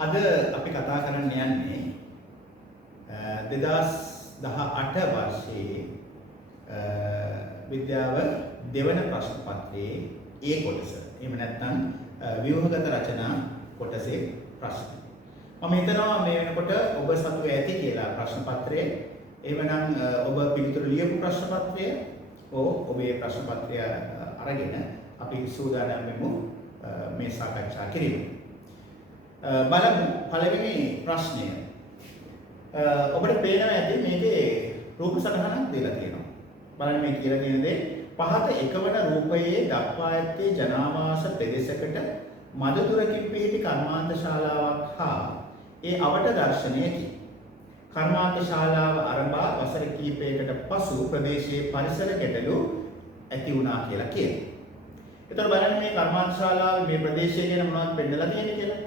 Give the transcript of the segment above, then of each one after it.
අද අපි කතා කරන්න යන්නේ 2018 වර්ෂයේ විද්‍යාව දෙවන ප්‍රශ්න පත්‍රයේ ඒ කොටස. එහෙම නැත්නම් ව්‍යුහගත රචනා කොටසේ ප්‍රශ්න. මම හිතනවා මේ වෙනකොට ඔබ සතුව ඇති කියලා ප්‍රශ්න පත්‍රයේ. එහෙමනම් ඔබ පිළිතුරු ලියපු ප්‍රශ්න පත්‍රය ඔබේ ප්‍රශ්න පත්‍රය අරගෙන අපි සූදානම් වෙමු මේ සාකච්ඡා කිරීම. බලමු පළවෙනි ප්‍රශ්නය. ඔබට පේනවා ඇති මේකේ රූප සටහනක් දීලා තියෙනවා. බලන්න මේ කියලා තියෙන දේ පහත එකවන රූපයේ දක්වා ඇත්තේ ජනාවාස ප්‍රදේශයකට මදදුරකින් පිහිටි කර්මාන්ත ශාලාවක් හා ඒ අවට දර්ශනයකි. කර්මාන්ත ශාලාව ආරම්භ වසර කිහිපයකට පසු ප්‍රදේශයේ පරිසර ගැටලු ඇති වුණා කියලා කියනවා. එතකොට බලන්න මේ කර්මාන්ත ශාලාව මේ ප්‍රදේශය ගැන මොනවද පෙන්නලා තියෙන්නේ කියලා.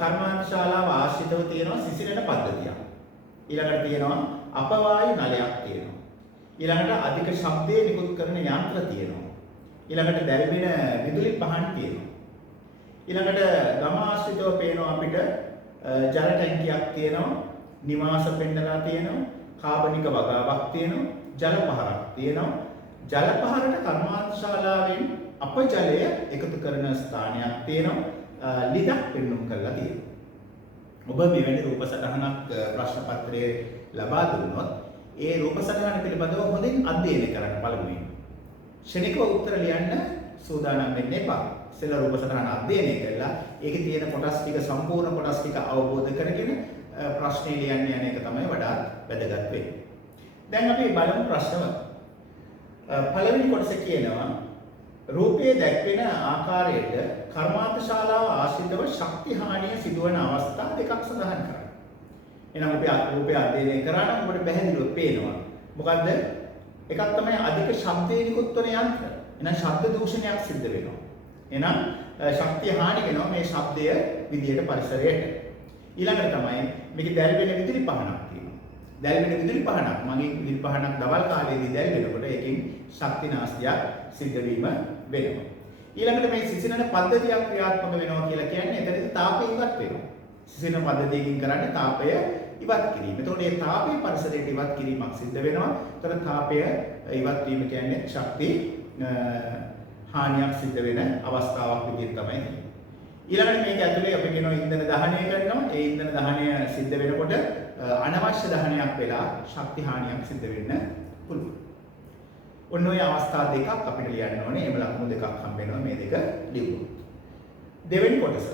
කර්මාන්ත ශාලාව ආශ්‍රිතව තියෙනවා සිසිලන පද්ධතියක්. ඊළඟට තියෙනවා අපවායු නලයක් තියෙනවා. ඊළඟට අධික ශබ්දය නිකුත් කරන යන්ත්‍ර තියෙනවා. ඊළඟට දැල්වෙන විදුලි පහන් තියෙනවා. ඊළඟට ගම ආශ්‍රිතව පේනවා අපිට ජල ටැංකියක් තියෙනවා. නිවාස පෙන්නලා තියෙනවා. කාබනික වගාවක් තියෙනවා. ජල පහරක් තියෙනවා. ජල පහරට කර්මාන්ත ශාලාවෙන් අපජලය එකතු කරන ස්ථානයක් තියෙනවා. ලිදක් පෙන්වුම් කරලා තියෙනවා. ඔබ මෙවැනි රූප සටහනක් ප්‍රශ්න පත්‍රයේ ලබා දුන්නොත් ඒ රූප සටහන පිළිබඳව හොඳින් අධ්‍යයනය කරන්න පළමුවෙන්. ක්ෂණිකව උත්තර ලියන්න සූදානම් වෙන්න එපා. ඉතින් රූප සටහන අධ්‍යයනය කරලා ඒකේ තියෙන කොටස් ටික සම්පූර්ණ කොටස් ටික අවබෝධ කරගෙන ප්‍රශ්නේ ලියන්න යන එක තමයි වඩාත් වැදගත් වෙන්නේ. දැන් අපි බලමු ප්‍රශ්නව. පළවෙනි කොටස කියනවා රූපයේ දැක්වෙන ආකාරයට කර්මාන්ත ශාලාව ආශ්‍රිතව ශක්ති හානිය සිදුවන අවස්ථා දෙකක් සඳහන් කරන්න. එහෙනම් අපි රූපය අධ්‍යයනය කරා නම් ඔබට පැහැදිලිව පේනවා. මොකද්ද? එකක් තමයි අධික ශබ්දේ නිකුත් වන යන්ත්‍ර. එහෙනම් ශබ්ද දූෂණයක් සිද්ධ වෙනවා. එහෙනම් ශක්තිය හානි වෙනවා මේ ශබ්දය විදියට පරිසරයට. ඊළඟට තමයි මේක දැල්වෙන විදුලි පහනක් තියෙනවා. දැල්වෙන විදුලි පහනක් මගේ විදුලි පහනක් දවල් කාලයේදී දැල්වෙනකොට ඒකෙන් ශක්ති නාස්තියක් සිද්ධ වීම වෙනවා. ඊළඟට මේ සිසිලන පද්ධතියක් ක්‍රියාත්මක වෙනවා කියලා කියන්නේ එතනදී තාපය ඉවත් වෙනවා. සිසිලන පද්ධතියකින් කරන්නේ තාපය ඉවත් කිරීම. එතකොට මේ තාපය පරිසරයට ඉවත් කිරීමක් සිද්ධ වෙනවා. එතකොට තාපය ඉවත් වීම කියන්නේ ශක්ති හානියක් සිද්ධ වෙන අවස්ථාවක් විදිහට තමයි තියෙන්නේ. ඊළඟට මේක ඇතුලේ අපි කියනවා ඉන්ධන දහනය කරනවා. ඒ ඉන්ධන දහනය සිද්ධ වෙනකොට අනවශ්‍ය දහනයක් වෙලා ශක්ති හානියක් සිද්ධ වෙන්න පුළුවන්. ඔන්න ඔය අවස්ථා දෙකක් අපිට ලියන්න ඕනේ. එහෙම ලකුණු දෙකක් හම්බ වෙනවා මේ දෙක ලියුවොත්. දෙවෙනි කොටස.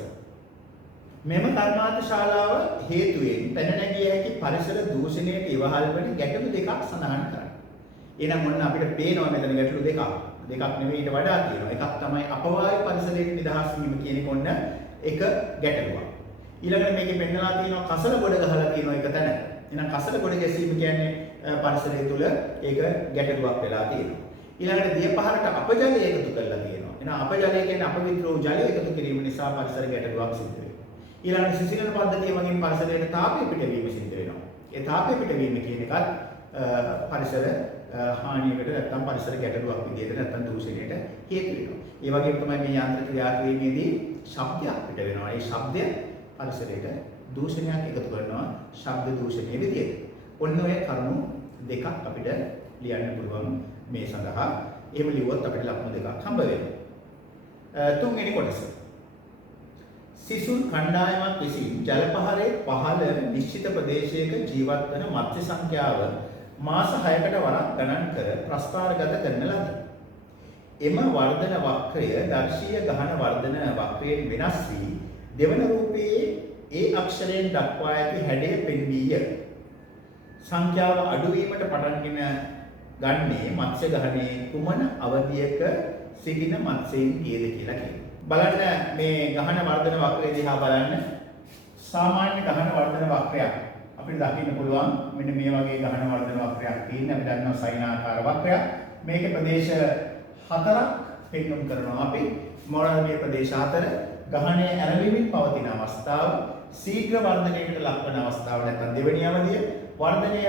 මෙම කර්මාන්ත ශාලාව හේතුවෙන් පැන නැගිය හැකි පරිසර දූෂණයට ඉවහල් වන ගැටලු දෙකක් සඳහන් කරන්න. එහෙනම් ඔන්න අපිට පේනවා මෙතන ගැටලු දෙකක්. දෙකක් නෙවෙයි ඊට වඩා තියෙනවා. එකක් තමයි අපවායු පරිසරයෙන් නිදහස් වීම කියන එක ඔන්න එක ගැටලුවක්. ඊළඟට මේකේ පෙන්නලා තියෙනවා කසල ගොඩ ගහලා තියෙනවා එක තැන. එහෙනම් කසල ගොඩ ගැසීම කියන්නේ පරිසරය තුල ඒක ගැටලුවක් වෙලා තියෙනවා. ඊළඟට දිය පහරට අපජලය එකතු කරලා තියෙනවා. එහෙනම් අපජලය කියන්නේ අපවිත්‍ර වූ ජලය එකතු කිරීම නිසා පරිසර ගැටලුවක් සිද්ධ වෙනවා. ඊළඟට සිසිලන පද්ධතිය වගේම පරිසරයට තාපය පිටවීම සිද්ධ වෙනවා. ඒ තාපය පිටවීම කියන එකත් පරිසර හානියකට නැත්නම් පරිසර ගැටලුවක් විදිහට නැත්නම් දූෂණයට හේතු වෙනවා. ඒ වගේම තමයි මේ යන්ත්‍ර ක්‍රියා කිරීමේදී ශබ්දයක් පිට වෙනවා. ඒ ශබ්දය පරිසරයට දූෂණයක් එකතු කරනවා ශබ්ද දූෂණයේ විදිහට. ඔන්න ඔය කරුණු දෙකක් අපිට ලියන්න පුළුවන් මේ සඳහා. එහෙම ලිව්වොත් අපිට ලකුණු දෙකක් හම්බ වෙනවා. තුන්වෙනි කොටස. සිසුන් කණ්ඩායමක් විසින් ජල පහරේ පහළ නිශ්චිත ප්‍රදේශයක ජීවත් වන මත්ස්‍ය සංඛ්‍යාව මාස 6කට වරක් ගණන් කර ප්‍රස්ථාරගත කරන ලද. එම වර්ධන වක්‍රය දර්ශීය ගහන වර්ධන වක්‍රයෙන් වෙනස් වී දෙවන රූපයේ ඒ අක්ෂරයෙන් දක්වා ඇති හැඩය පෙන්වීය. සංඛ්‍යාව අඩු වීමට පටන්ගෙන ගන්නේ මත්ස්‍ය ගහනයේ කුමන අවධියක සිටින මත්ස්‍යයන් කීයද කියලා කියනවා. බලන්න මේ ගහන වර්ධන වක්‍රය දිහා බලන්න. සාමාන්‍ය ගහන වර්ධන වක්‍රයක් අපිට දකින්න පුළුවන් මෙන්න මේ වගේ ගහන වර්ධන වක්‍රයක් තියෙන. අපි දන්නවා සයිනාකාර වක්‍රයක්. මේකේ ප්‍රදේශ 4ක් පෙන්වුම් කරනවා අපි. මොනවාද මේ ප්‍රදේශ 4? ගහනය ඇරඹීමෙන් පවතින අවස්ථාව, ශීඝ්‍ර වර්ධනයකට ලක්වන අවස්ථාව නැත්නම් දෙවෙනි අවධිය, වර්ධනය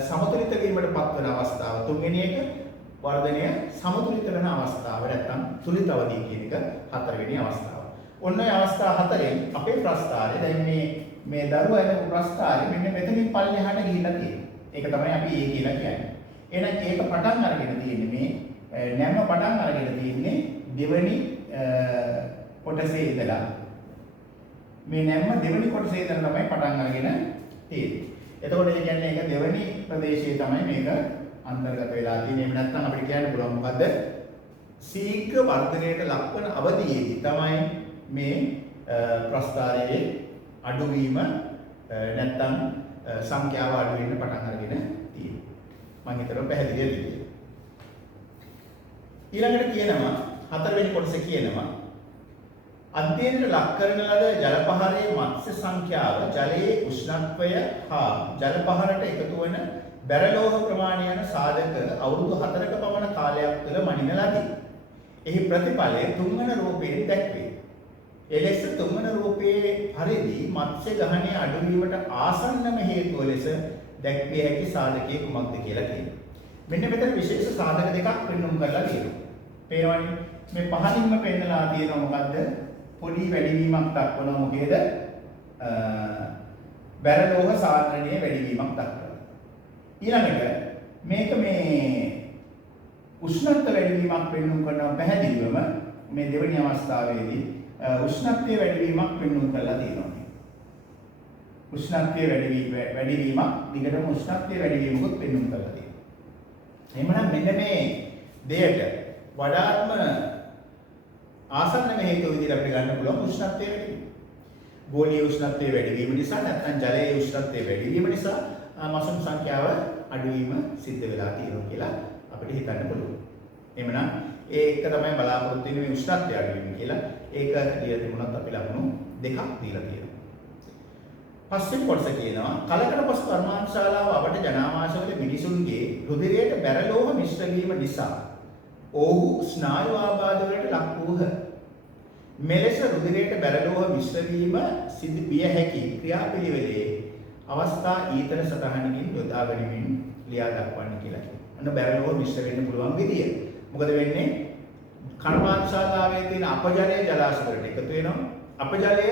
සමතුලිත වීමට පත්වන අවස්ථාව තුන්වෙනි එක, වර්ධනය සමතුලිත වෙන අවස්ථාව නැත්නම් තුලිත අවධිය කියන එක හතරවෙනි අවස්ථාව. ඔන්න ඒ අවස්ථා හතරෙන් අපේ ප්‍රස්ථාරය දැන් මේ දරුවා එන ප්‍රස්ථාරය මෙන්න මෙතනින් පල්ලෙහාට ගිහිල්ලා තියෙනවා. ඒක තමයි අපි A කියලා කියන්නේ. එහෙනම් ඒක පටන් අරගෙන තියෙන්නේ මේ නැම්ම පටන් අරගෙන තියෙන්නේ දෙවෙනි කොටසේ ඉඳලා මේ නැම්ම දෙවෙනි කොටසේ ඉඳලා තමයි පටන් අරගෙන තියෙන්නේ. එතකොට ඒ කියන්නේ ඒක දෙවෙනි ප්‍රදේශයේ තමයි මේක අන්තර්ගත වෙලා තියෙන්නේ. එහෙම නැත්නම් අපිට කියන්න පුළුවන් මොකද්ද? ශීඝ්‍ර වර්ධනයට ලක්වන අවධියේදී තමයි මේ ප්‍රස්ථාරයේ අඩුවීම නැත්නම් සංඛ්‍යාව අඩු වෙන්න පටන් අරගෙන තියෙන්නේ. මම හිතනවා පැහැදිලිද කියලා. ඊළඟට කියනවා හතරවෙනි කොටසේ කියනවා අධ්‍යයනයට ලක් කරන ලද ජල පහරේ මත්ස්‍ය සංඛ්‍යාව ජලයේ උෂ්ණත්වය හා ජල පහරට එකතු වන බැරලෝහ ප්‍රමාණය යන සාධක අවුරුදු 4ක පමණ කාලයක් තුළ මනින ලදී. එහි ප්‍රතිඵලය තුන්වන රූපයෙන් දැක්වේ. එලෙස තුන්වන රූපයේ පරිදි මත්ස්‍ය ගහණය අඩුවීමට ආසන්නම හේතුව ලෙස දැක්විය හැකි සාධකයේ කුමක්ද කියලා කියනවා. මෙන්න මෙතන විශේෂ සාධක දෙකක් පෙන්වුම් කරලා තියෙනවා. පේනවනේ මේ පහලින්ම පෙන්නලා තියෙනවා මොකද්ද? පොඩි වැඩිවීමක් දක්වනවා මොකේද? බැරලෝහ සාන්ද්‍රණයේ වැඩිවීමක් දක්වනවා. ඊළඟට මේක මේ උෂ්ණත්ව වැඩිවීමක් පෙන්වුම් කරනවා පැහැදිලිවම මේ දෙවෙනි අවස්ථාවේදී උෂ්ණත්වයේ වැඩිවීමක් පෙන්වුම් කරලා තියෙනවා. උෂ්ණත්වයේ වැඩිවීමක් දිගටම උෂ්ණත්වයේ වැඩිවීමකුත් පෙන්වුම් කරලා තියෙනවා. එහෙමනම් මෙන්න මේ දෙයට වඩාත්ම ආසන්නම හේතුව විදිහට අපිට ගන්න පුළුවන් උෂ්ණත්වයේ වැඩිවීම. ගෝලීය උෂ්ණත්වයේ වැඩිවීම නිසා නැත්නම් ජලයේ උෂ්ණත්වයේ වැඩිවීම නිසා මසුන් සංඛ්‍යාව අඩුවීම සිද්ධ වෙලා තියෙනවා කියලා අපිට හිතන්න පුළුවන්. එහෙමනම් ඒක තමයි බලාපොරොත්තු වෙන්නේ මේ උෂ්ණත්වය අඩුවීම කියලා. ඒක දීලා තිබුණත් අපි ලකුණු දෙකක් දීලා තියෙනවා. පස්වෙනි කොටස කියනවා කලකට පසු කර්මාන්තශාලාව අපට ජනාමාශවල මිනිසුන්ගේ රුධිරයට බැරලෝහ මිශ්‍ර වීම නිසා ඔහු ස්නායු ආබාධ වලට ලක් වූහ. මෙලෙස රුධිරයට බැරලෝහ මිශ්‍ර වීම සිදු විය හැකි ක්‍රියාපිළිවෙලේ අවස්ථා ඊතර සටහනකින් යොදා ගැනීමෙන් ලියා දක්වන්න කියලා කියනවා. අන්න බැරලෝහ මිශ්‍ර වෙන්න පුළුවන් විදිය. මොකද වෙන්නේ? කර්මාන්තශාලාවේ තියෙන අපජලය ජලාශ වලට එකතු වෙනවා. අපජලය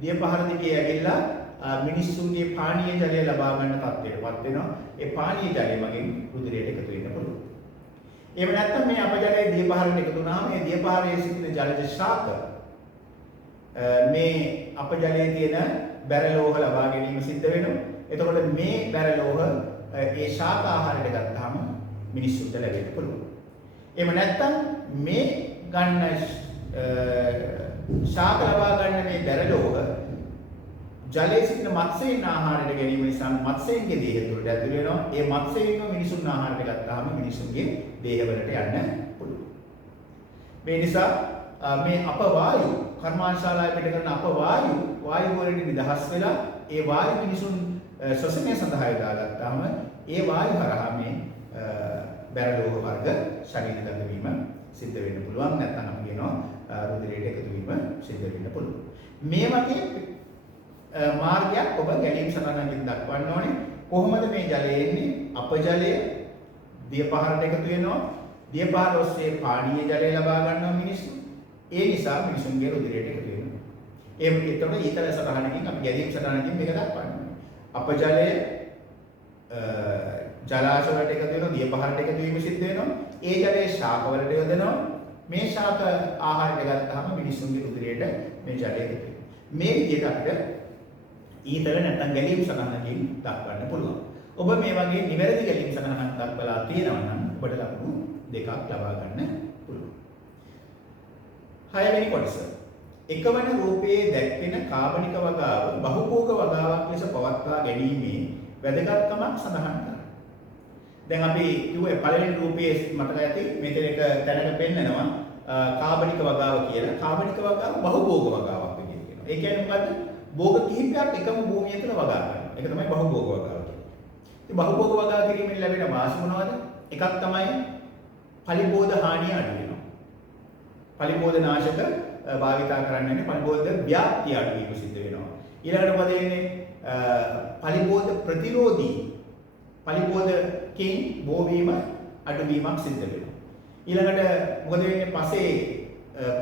දිය පහර දිගේ ඇවිල්ලා මිනිස්සුන්ගේ පානීය ජලය ලබා ගන්න තත්ත්වයටපත් වෙනවා. ඒ පානීය ජලය මගින් රුධිරයට එකතු වෙන්න පුළුවන්. එහෙම නැත්නම් මේ අපජලයේ දිය පහරට එකතු වුණාම මේ දිය පහරේ සිටින ජලජ ශාක මේ අපජලයේ තියෙන බැරලෝහ ලබා ගැනීම සිද්ධ වෙනවා. එතකොට මේ බැරලෝහ ඒ ශාක ආහාරයට ගත්තාම මිනිස්සුන්ට ලැබෙන්න පුළුවන්. එහෙම නැත්නම් මේ ගන්න ශාක ලබා ගන්න මේ බැරලෝහ ජලයේ සිටින මත්ස්‍යයන් ආහාරයට ගැනීම නිසා මත්ස්‍යයන්ගේ දේහ තුළට ඇතුළු වෙනවා. ඒ මත්ස්‍යයන්ව මිනිසුන් ආහාරයට ගත්තාම මිනිසුන්ගේ දේහවලට යන්න පුළුවන්. මේ නිසා මේ අපවායු කර්මාන්තශාලාවේ පිට කරන අපවායු වායු වලට නිදහස් වෙලා ඒ වායු මිනිසුන් ශ්වසනය සඳහා යොදාගත්තාම ඒ වායු හරහා මේ බැරලෝහ වර්ග ශරීරගත වීම සිද්ධ වෙන්න පුළුවන්. නැත්නම් අපි කියනවා රුධිරයට එකතු වීම සිද්ධ වෙන්න පුළුවන්. මේ වගේ මාර්ගයක් ඔබ ගැලීම් සටහනකින් දක්වන්න ඕනේ. කොහොමද මේ ජලය එන්නේ? අපජලය දිය පහරට එකතු වෙනවා. දිය පහර ඔස්සේ පානීය ජලය ලබා ගන්නවා මිනිස්සු. ඒ නිසා මිනිසුන්ගේ රුධිරයට එකතු වෙනවා. එතකොට ඊතල සටහනකින් අපි ගැලීම් සටහනකින් මේක දක්වන්න ඕනේ. අපජලය ජලාශ වලට එකතු වෙනවා. දිය පහරට එකතු වීම සිද්ධ වෙනවා. ඒ ජලයේ ශාක වලට යොදනවා. මේ ශාක ආහාරයට ගත්තාම මිනිසුන්ගේ රුධිරයට මේ ජලය එකතු වෙනවා. මේ විදිහට අපිට ඊතල නැත්නම් ගැලීම් සටහනකින් දක්වන්න පුළුවන්. ඔබ මේ වගේ නිවැරදි ගැලීම් සටහනක් දක්වලා තියෙනවා නම් ඔබට ලකුණු දෙකක් ලබා ගන්න පුළුවන්. 6 වෙනි කොටස. එකවන රූපයේ දැක්වෙන කාබනික වගාව බහුභෝග වගාවක් ලෙස පවත්වා ගැනීමේ වැදගත්කමක් සඳහන් කරනවා. දැන් අපි කිව්වේ පළවෙනි රූපයේ මතක ඇති මෙතන එක තැනක පෙන්නනවා කාබනික වගාව කියලා. කාබනික වගාව බහුභෝග වගාවක් විදිහට කියනවා. ඒ කියන්නේ මොකද්ද? භෝග කිහිපයක් එකම භූමිය තුළ වගා කරනවා. ඒක තමයි බහුභෝග වගාව කියන්නේ. ඉතින් බහුභෝග වගා කිරීමෙන් ලැබෙන වාසි මොනවද? එකක් තමයි පලිබෝධ හානිය අඩු වෙනවා. පලිබෝධ නාශක භාවිතා කරන්නේ පලිබෝධ ව්‍යාප්තිය අඩු වීම සිද්ධ වෙනවා. ඊළඟට මොකද වෙන්නේ? පලිබෝධ ප්‍රතිරෝධී පලිබෝධකින් බෝවීම අඩුවීමක් සිද්ධ වෙනවා. ඊළඟට මොකද වෙන්නේ? පසේ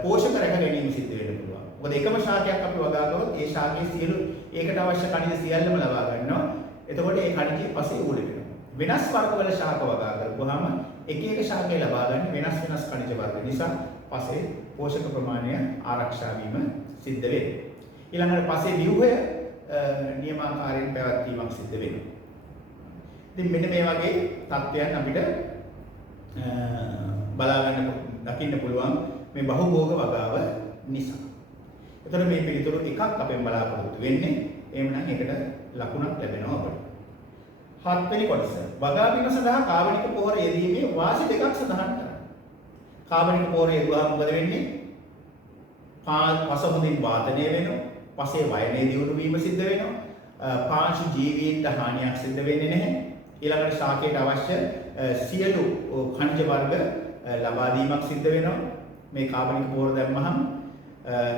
පෝෂක රැක ගැනීම සිද්ධ වෙන්න පුළුවන්. මොකද එකම ශාකයක් අපි වගා කරොත් ඒ ශාකයේ සියලු ඒකට අවශ්‍ය ඛනිජ සියල්ලම ලබා ගන්නවා. එතකොට ඒ ඛනිජයේ පසේ ඌල වෙනවා. වෙනස් වර්ගවල ශාක වගා කරපුවාම එක එක ශාකයේ ලබා ගන්න වෙනස් වෙනස් ඛනිජ වර්ග නිසා පසේ පෝෂක ප්‍රමාණය ආරක්ෂා වීම සිද්ධ වෙනවා. ඊළඟට පසේ ව්‍යුහය නියමාකාරයෙන් පැවැත්වීමක් සිද්ධ වෙනවා. ඉතින් මෙන්න මේ වගේ තත්ත්වයන් අපිට බලා ගන්න දකින්න පුළුවන් මේ බහුභෝග වගාව නිසා. එතකොට මේ පිළිතුරු එකක් අපෙන් බලාපොරොත්තු වෙන්නේ. එහෙමනම් ඒකට ලකුණක් ලැබෙනවා අපිට. 7 වෙනි කොටස. වගා බිම සඳහා කාබනික පොහොර යෙදීමේ වාසි දෙකක් සඳහන් කරනවා. කාබනික පොහොර යෙදුවාම මොකද වෙන්නේ? පස හොඳින් වාතනය වෙනවා. පසේ වයනේ දියුණු වීම සිද්ධ වෙනවා. පාංශු ජීවීන්ට හානියක් සිද්ධ වෙන්නේ නැහැ. ඊළඟට ශාකයට අවශ්‍ය සියලු ඛනිජ වර්ග ලබා දීමක් සිද්ධ වෙනවා. මේ කාබනික පොහොර දැම්මහම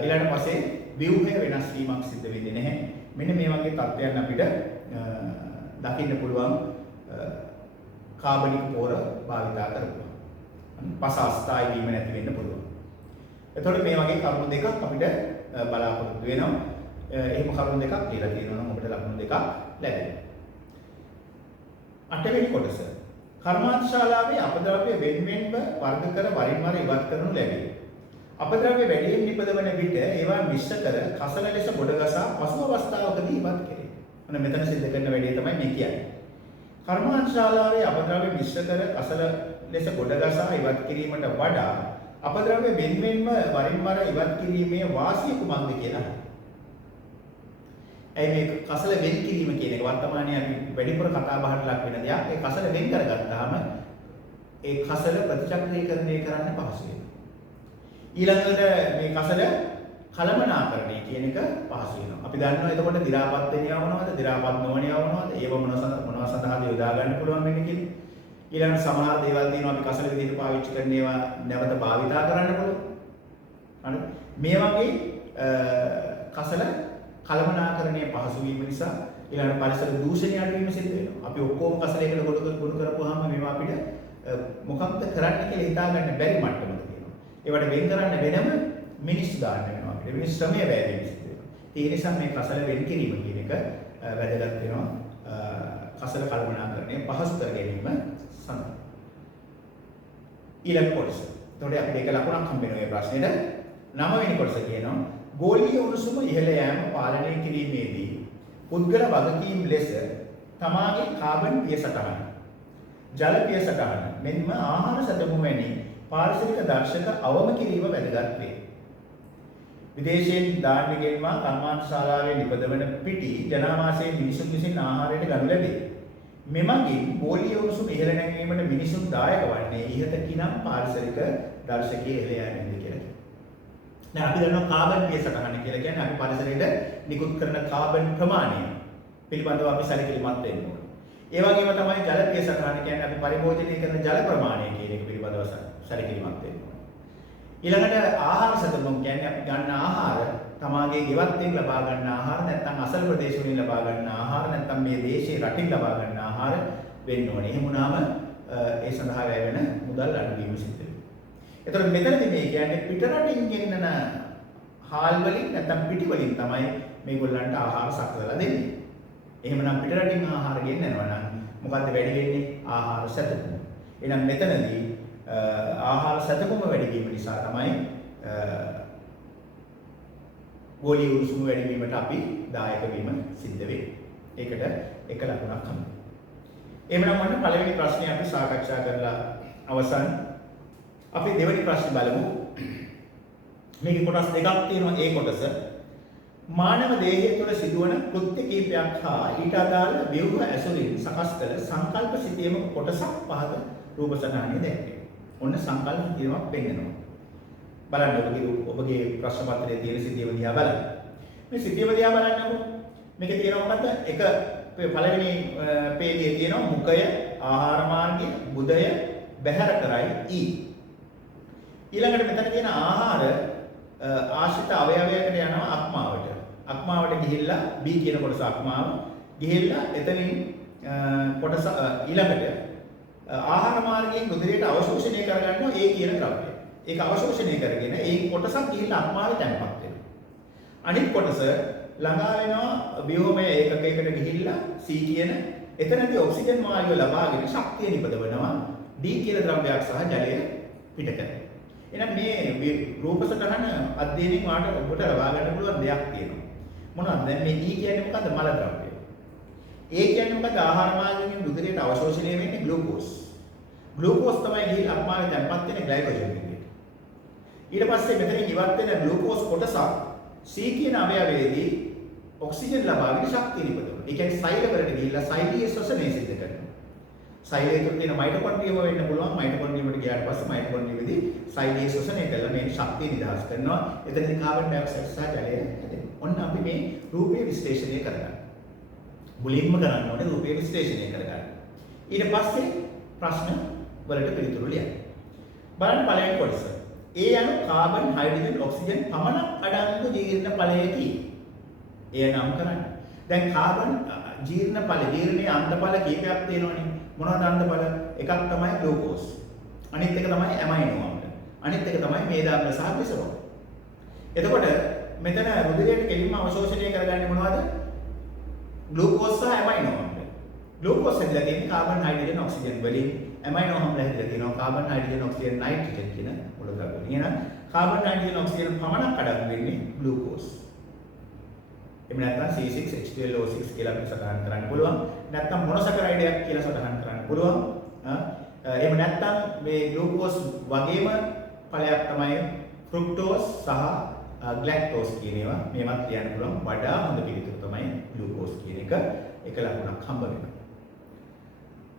ඊළඟ පස්සේ ව්‍යුහය වෙනස් වීමක් සිද්ධ වෙන්නේ නැහැ. මෙන්න මේ වගේ තත්ත්වයන් අපිට දකින්න පුළුවන් කාබනික පොහොර භාවිතා කරපුවා. පස අස්ථායි වීම නැති වෙන්න පුළුවන්. එතකොට මේ වගේ කරුණු දෙකක් අපිට බලාපොරොත්තු වෙනවා. එහෙම කරුණු දෙකක් දීලා තියෙනවා නම් අපිට ලකුණු දෙකක් ලැබෙනවා. 8 වෙනි කොටස. කර්මාන්තශාලාවේ අපද්‍රව්‍ය වෙන්වෙන්ව වර්ග කර වරින් වර ඉවත් කරනු ලැබේ. අපද්‍රව්‍ය වැඩියෙන් නිපදවන විට ඒවා මිශ්‍ර කර කසල ලෙස ගොඩගසා පසු අවස්ථාවකදී ඉවත් කෙරේ. මොන මෙතන සිද්ධ කරන වැඩේ තමයි මේ කියන්නේ. කර්මාන්තශාලාවේ අපද්‍රව්‍ය මිශ්‍ර කර කසල ලෙස ගොඩගසා ඉවත් කිරීමට වඩා අපද්‍රව්‍ය වෙන්වෙන්ව වරින් වර ඉවත් කිරීමේ වාසිය කුමක්ද කියලා. ඇයි මේ කසල වෙන් කිරීම කියන එක වර්තමානයේ අපි වැඩිපුර කතා බහට ලක් වෙන දෙයක්. ඒ කසල වෙන් කරගත්තාම ඒ කසල ප්‍රතිචක්‍රීකරණය කරන්න පහසු වෙනවා. ඊළඟට මේ කසල කලමනාකරණය කියන එක පහසු වෙනවා. අපි දන්නවා එතකොට දි รา පත් වෙන ඒවා මොනවද? දි รา පත් නොවන ඒවා මොනවද? ඒව මොනවා සඳහාද යොදා ගන්න පුළුවන් වෙන්නේ කියලා. ඊළඟට සමහර දේවල් තියෙනවා අපි කසල විදිහට පාවිච්චි කරන ඒවා නැවත භාවිතා කරන්න පුළුවන්. හරි. මේ වගේ කසල කලමනාකරණය පහසු වීම නිසා ඊළඟ පරිසර දූෂණය අඩු වීම සිද්ධ වෙනවා. අපි ඔක්කොම කසලයකට ගොනු කරපුවාම මේවා අපිට මොකක්ද කරන්න කියලා හිතා ගන්න බැරි මට්ටමක තියෙනවා. ඒවට වෙන් කරන්න වෙනම මිනිස්සු දාන්න වෙනවා අපිට. මේ ශ්‍රමය වැය වීම සිද්ධ වෙනවා. ඒ නිසා මේ කසල වෙන් කිරීම කියන එක වැදගත් වෙනවා. කසල කලමනාකරණය පහසු කර ගැනීම සඳහා. ඊළඟ කොටස. එතකොට අපිට ඒක ලකුණක් හම්බ වෙනවා මේ ප්‍රශ්නෙට. 9 වෙනි කොටස කියනවා ගෝලීය උණුසුම ඉහළ යෑම පාලනය කිරීමේදී පුද්ගල වගකීම් ලෙස තමාගේ කාබන් පිය සටහන, ජල පිය සටහන මෙන්ම ආහාර සැතපුම වැනි පාරිසරික දර්ශක අවම කිරීම වැදගත් වේ. විදේශයෙන් ධාන්‍ය ගෙන්වා කර්මාන්තශාලාවේ නිපදවන පිටි ජනාවාසයේ මිනිසුන් විසින් ආහාරයට ගනු ලැබේ. මෙමගින් ගෝලීය උණුසුම ඉහළ නැංවීමට මිනිසුන් දායක වන්නේ ඉහත කිනම් පාරිසරික දර්ශකයේ ඉහළ යෑමෙන්ද කියලා. දැන් අපි දන්නවා කාබන් පිය සටහන කියලා කියන්නේ අපි පරිසරයට නිකුත් කරන කාබන් ප්‍රමාණය පිළිබඳව අපි සැලකිලිමත් වෙන්න ඕනේ. ඒ වගේම තමයි ජල පිය සටහන කියන්නේ අපි පරිභෝජනය කරන ජල ප්‍රමාණය කියන එක පිළිබඳව සැලකිලිමත් වෙන්න ඕනේ. ඊළඟට ආහාර සැතපුම් කියන්නේ අපි ගන්න ආහාර තමාගේ ගෙවත්තෙන් ලබා ගන්න ආහාර නැත්නම් අසල් ප්‍රදේශ වලින් ලබා ගන්න ආහාර නැත්නම් මේ දේශේ රටින් ලබා ගන්න ආහාර වෙන්න ඕනේ. එහෙම වුණාම ඒ සඳහා වැය වෙන මුදල් අඩු වීම සිද්ධ වෙනවා. එතකොට මෙතනදී මේ කියන්නේ පිටරටින් ගෙන්නන හාල් වලින් නැත්නම් පිටි වලින් තමයි මේගොල්ලන්ට ආහාර සකසලා දෙන්නේ. එහෙමනම් පිටරටින් ආහාර ගෙන්නනවා නම් මොකද්ද වැඩි වෙන්නේ? ආහාර සැතපුම. එහෙනම් මෙතනදී ආහාර සැතපුම වැඩි වීම නිසා තමයි ගෝලීය උණුසුම වැඩි වීමට අපි දායක වීම සිද්ධ වෙන්නේ. ඒකට එක ලකුණක් හම්බ. එහෙමනම් මොන පළවෙනි ප්‍රශ්නේ අපි සාකච්ඡා කරලා අවසන්. අපි දෙවෙනි ප්‍රශ්නේ බලමු. මේකේ කොටස් දෙකක් තියෙනවා. ඒ කොටස මානව දේහය තුළ සිදුවන කෘත්‍ය කීපයක් හා ඊට අදාළ ව්‍යුහ ඇසුරින් සකස් කළ සංකල්ප සිතීම කොටසක් පහත රූප සටහනේ දැක්වේ. ඔන්න සංකල්ප සිතීමක් පෙන්වනවා. බලන්න ඔබගේ ප්‍රශ්න පත්‍රයේ තියෙන සිතීම දිහා බලන්න. මේ සිතීම දිහා බලන්නකො. මේකේ තියෙනවා මොකද්ද? එක පළවෙනි පේජයේ තියෙනවා මුඛය, ආහාර මාර්ගය, බුදය, බහැර කරයි ඊ. ඊළඟට මෙතන තියෙන ආහාර ආශ්‍රිත අවයවයකට යනවා අක්මාවට. අක්මාවට ගිහිල්ලා B කියන කොටස අක්මාව ගිහිල්ලා එතනින් කොටස ඊළඟට ආහාර මාර්ගයෙන් රුධිරයට අවශෝෂණය කරගන්නවා A කියන ද්‍රව්‍යය. ඒක අවශෝෂණය කරගෙන ඒ කොටසක් ගිහිල්ලා අක්මාවේ තැන්පත් වෙනවා. අනිත් කොටස ළඟා වෙනවා ව්‍යෝමයේ ඒකකයකට ගිහිල්ලා C කියන එතනදී ඔක්සිජන් වායුව ලබාගෙන ශක්තිය නිපදවනවා D කියන ද්‍රව්‍යයක් සහ ජලය පිට කරනවා. එහෙනම් මේ රූප සටහන අධ්‍යයනයෙන් වාට ඔබට ලබා ගන්න පුළුවන් දෙයක් තියෙනවා. මොනවද? දැන් මේ E කියන්නේ මොකද්ද? මල ද්‍රව්‍යය. A කියන්නේ මොකද්ද? ආහාර මාර්ගයෙන් රුධිරයට අවශෝෂණය වෙන්නේ ග්ලූකෝස්. ග්ලූකෝස් තමයි ගිහිල්ලා අප්මාවේ තැන්පත් වෙන ග්ලයිකෝජන් විදියට. ඊට පස්සේ මෙතනින් ඉවත් වෙන ග්ලූකෝස් කොටසක් C කියන අවයවයේදී ඔක්සිජන් ලබාගෙන ශක්තිය නිපදවනවා. ඒ කියන්නේ සෛල වලට ගිහිල්ලා සෛලීය ශ්වසනය සිදු කරනවා. සෛලය තුළ තියෙන මයිටොකොන්ඩ්‍රියම වෙන්න පුළුවන්. මයිටොකොන්ඩ්‍රියමට ගියාට පස්සේ මයිටොකොන්ඩ්‍රියමේදී සෛලීය ශ්වසනය කරලා මේ ශක්තිය නිදහස් කරනවා. එතනදී කාබන් ඩයොක්සයිඩ් සහ ජලය හැදෙනවා. ඔන්න අපි මේ රූපය විශ්ලේෂණය කරගන්නවා. මුලින්ම කරන්න ඕනේ රූපය විශ්ලේෂණය කරගන්න. ඊට පස්සේ ප්‍රශ්න වලට පිළිතුරු ලියන්න. බලන්න පළවෙනි කොටස. A යනු කාබන්, හයිඩ්‍රජන්, ඔක්සිජන් පමණක් අඩංගු ජීර්ණ ඵලයකි. එය නම් කරන්න. දැන් කාබන් ජීර්ණ ඵල, ජීර්ණයේ අන්තඵල කීපයක් තියෙනවනේ. මොනවද අන්තඵල? එකක් තමයි ග්ලූකෝස්. අනිත් එක තමයි ඇමයිනෝ අම්ල. අනිත් එක තමයි මේදාම්ල සහ ග්ලිසරෝල්. එතකොට මෙතන රුධිරයට කෙලින්ම අවශෝෂණය කරගන්නේ මොනවද? ග්ලූකෝස් සහ ඇමයිනෝ අම්ල. ග්ලූකෝස් හැදලා තියෙන්නේ කාබන්, හයිඩ්‍රජන්, ඔක්සිජන් වලින්. ඇමයිනෝ අම්ල හැදලා තියෙනවා කාබන්, හයිඩ්‍රජන්, ඔක්සිජන්, නයිට්‍රජන් කියන මුලද්‍රව්‍ය වලින්. එහෙනම් කාබන්, හයිඩ්‍රජන්, ඔක්සිජන් පමණක් අඩංගු වෙන්නේ ග්ලූකෝස්. එහෙම නැත්නම් C6H12O6 කියලා අපිට සටහන් කරන්න පුළුවන්. නැත්නම් මොනොසැකරයිඩයක් කියලා සටහන් කරන්න පුළුවන්. එහෙම නැත්නම් මේ ග්ලූකෝස් වගේම ඵලයක් තමයි ෆ්‍රුක්ටෝස් සහ ග්ලැක්ටෝස් කියන ඒවා. මේවත් කියන්න පුළුවන්. වඩා හොඳ පිළිතුර තමයි ග්ලූකෝස් කියන එක. එක ලකුණක් හම්බ වෙනවා.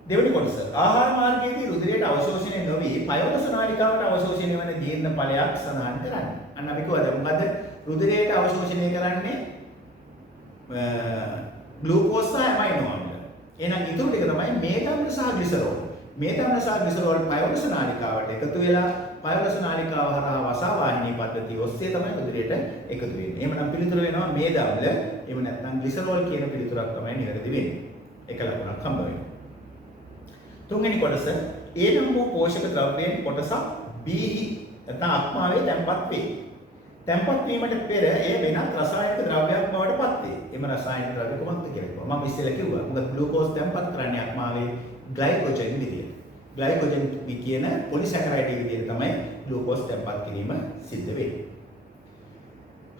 දෙවෙනි කොටස. ආහාර මාර්ගයේදී රුධිරයට අවශෝෂණය නොවි පයෝරස නාලිකාවට අවශෝෂණය වන ජීර්ණ ඵලයක් සඳහන් කරන්න. අන්න අපි කිව්වද මොකද්ද? රුධිරයට අවශෝෂණය කරන්නේ ග්ලූකෝස් සහ ඇමයිනෝ අම්ල. එහෙනම් ඊටු ටික තමයි මේදාම්ල සහ ග්ලිසරෝල්. මේදාම්ල සහ ග්ලිසරෝල් පයෝරස නාලිකාවට එකතු වෙලා පයෝරස නාලිකාව හරහා වසා වාහිනී පද්ධතිය ඔස්සේ තමයි රුධිරයට එකතු වෙන්නේ. එහෙමනම් පිළිතුර වෙනවා මේදාම්ල. එහෙම නැත්නම් ග්ලිසරෝල් කියන පිළිතුරක් තමයි නිවැරදි වෙන්නේ. එක ලකුණක් හම්බ වෙනවා. තුන්වෙනි කොටස A නම් වූ පෝෂක ද්‍රව්‍යයෙන් කොටසක් B නැත්නම් අක්මාවේ තැන්පත් වේ. තැන්පත් වීමට පෙර එය වෙනත් රසායනික ද්‍රව්‍යයක් බවට පත් වේ. එම රසායනික ද්‍රව්‍ය කොහොමද කියලා මම ඉස්සෙල්ලා කිව්වා. මොකද ග්ලූකෝස් තැන්පත් කරන්නේ අක්මාවේ ග්ලයිකෝජන් විදියට. ග්ලයිකෝජන් කියන පොලිසැකරයිඩ් විදියට තමයි ග්ලූකෝස් තැන්පත් කිරීම සිද්ධ වෙන්නේ.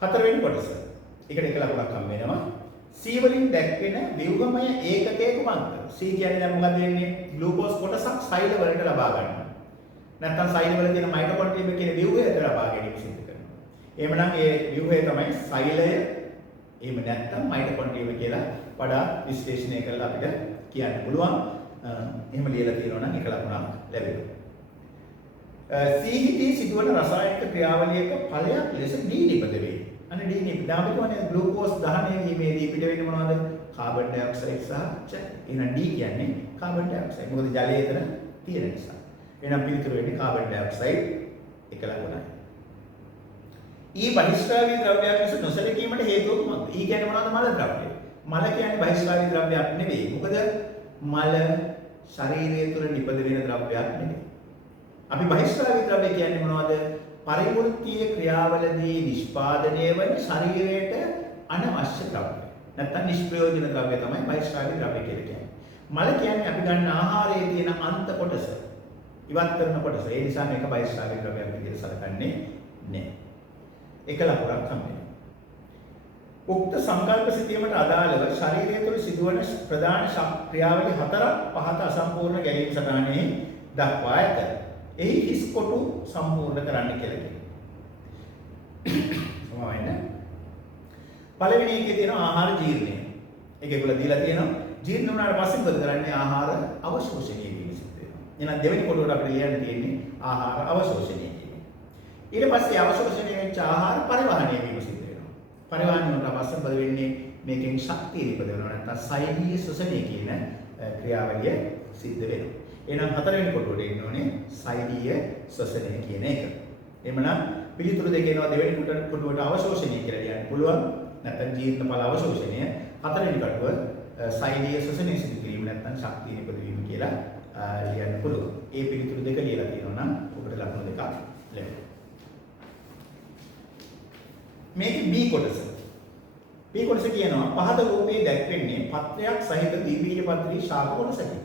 හතරවෙනි කොටස. ඒකට එක ලකුණක් හම් වෙනවා. C වලින් දැක්වෙන ව්‍යුහමය ඒකකය කුමක්ද? C කියන්නේ දැන් මොකද වෙන්නේ? ග්ලූකෝස් කොටසක් සෛල වලට ලබා ගන්නවා. නැත්නම් සෛල වල තියෙන මයිටොකොන්ඩ්‍රියම් කියන ව්‍යුහයට ලබා ගැනීම සිදු කරනවා. එහෙමනම් ඒ ව්‍යුහය තමයි සෛලය. එහෙම නැත්නම් මයිටොකොන්ඩ්‍රියම් කියලා වඩා විශ්ලේෂණය කරලා අපිට කියන්න පුළුවන්. එහෙම ලියලා තියෙනවා නම් එක ලකුණක් ලැබෙනවා. C හිතේ සිදුවන රසායනික ක්‍රියාවලියක ඵලයක් ලෙස D නිපද වේ. අන්න D නිපද. අපි කියන්නේ ග්ලූකෝස් දහනය වීමේදී පිට වෙන්නේ මොනවද? කාබන් ඩයොක්සයිඩ් සහ ජලය. එහෙනම් D කියන්නේ කාබන් ඩයොක්සයිඩ්. මොකද ජලය එතන තියෙන නිසා. එහෙනම් පිළිතුර වෙන්නේ කාබන් ඩයොක්සයිඩ් එක ලකුණයි. E බහිස්ක්‍රාවී ද්‍රව්‍යයක් ලෙස නොසැලකීමට හේතුව කුමක්ද? E කියන්නේ මොනවද? මල ද්‍රව්‍ය. මල කියන්නේ බහිස්ක්‍රාවී ද්‍රව්‍යයක් නෙවෙයි. මොකද මල ශරීරය තුළ නිපද වෙන ද්‍රව්‍යයක් නෙවෙයි. අපි බහිස්ක්‍රාවී ද්‍රව්‍ය කියන්නේ මොනවද? පරිවෘත්තීය ක්‍රියාවලදී නිෂ්පාදනය වන ශරීරයට අනවශ්‍ය ද්‍රව්‍ය. නැත්නම් නිෂ්ප්‍රයෝජන ද්‍රව්‍ය තමයි බහිස්ක්‍රාවී ද්‍රව්‍ය කියලා කියන්නේ. මල කියන්නේ අපි ගන්න ආහාරයේ තියෙන අන්ත කොටස. ඉවත් කරන කොටස. ඒ නිසා මේක බහිස්ක්‍රාවී ද්‍රව්‍යයක් විදිහට සැලකන්නේ නැහැ. එක ලකුණක් හම්බෙනවා. උක්ත සංකල්ප සිතීමට අදාළව ශරීරය තුළ සිදුවන ප්‍රධාන ක්‍රියාවලි හතරක් පහත අසම්පූර්ණ ගැලීම් සටහනේ දක්වා ඇත. එහි හිස් කොටු සම්පූර්ණ කරන්න කියලා කියනවා. සමාවෙන්න. පළවෙනි එකේ තියෙන ආහාර ජීර්ණය. ඒකේ වල දීලා තියෙනවා ජීර්ණ වුණාට පස්සේ මොකද කරන්නේ? ආහාර අවශෝෂණය වීම සිද්ධ වෙනවා. එහෙනම් දෙවෙනි කොටුවට අපිට ලියන්න තියෙන්නේ ආහාර අවශෝෂණය කියන. ඊට පස්සේ අවශෝෂණය වෙච්ච ආහාර පරිවහණය වීම සිද්ධ වෙනවා. පරිවහණය වුණාට පස්සේ මොකද වෙන්නේ? මේකෙන් ශක්තිය නිපදවනවා. නැත්නම් සෛලීය ශ්වසනය කියන ක්‍රියාවලිය සිද්ධ වෙනවා. එහෙනම් හතරවෙනි කොටුවට එන්න ඕනේ සෛලීය ශ්වසනය කියන එක. එහෙමනම් පිළිතුරු දෙක එනවා දෙවෙනි කොටුවට අවශෝෂණය කියලා කියන්න පුළුවන්. නැත්නම් ජීර්ණ ඵල අවශෝෂණය. හතරවෙනි කොටුව සෛලීය ශ්වසනය සිදු කිරීම නැත්නම් ශක්තිය නිපදවීම කියලා ලියන්න පුළුවන්. ඒ පිළිතුරු දෙක ලියලා තියෙනවා නම් ඔබට ලකුණු දෙකක් ලැබෙනවා. මේක B කොටස. කියනවා පහත රූපයේ දැක්වෙන්නේ පත්‍රයක් සහිත ද්විබීජපත්‍රී ශාක කොටසකි.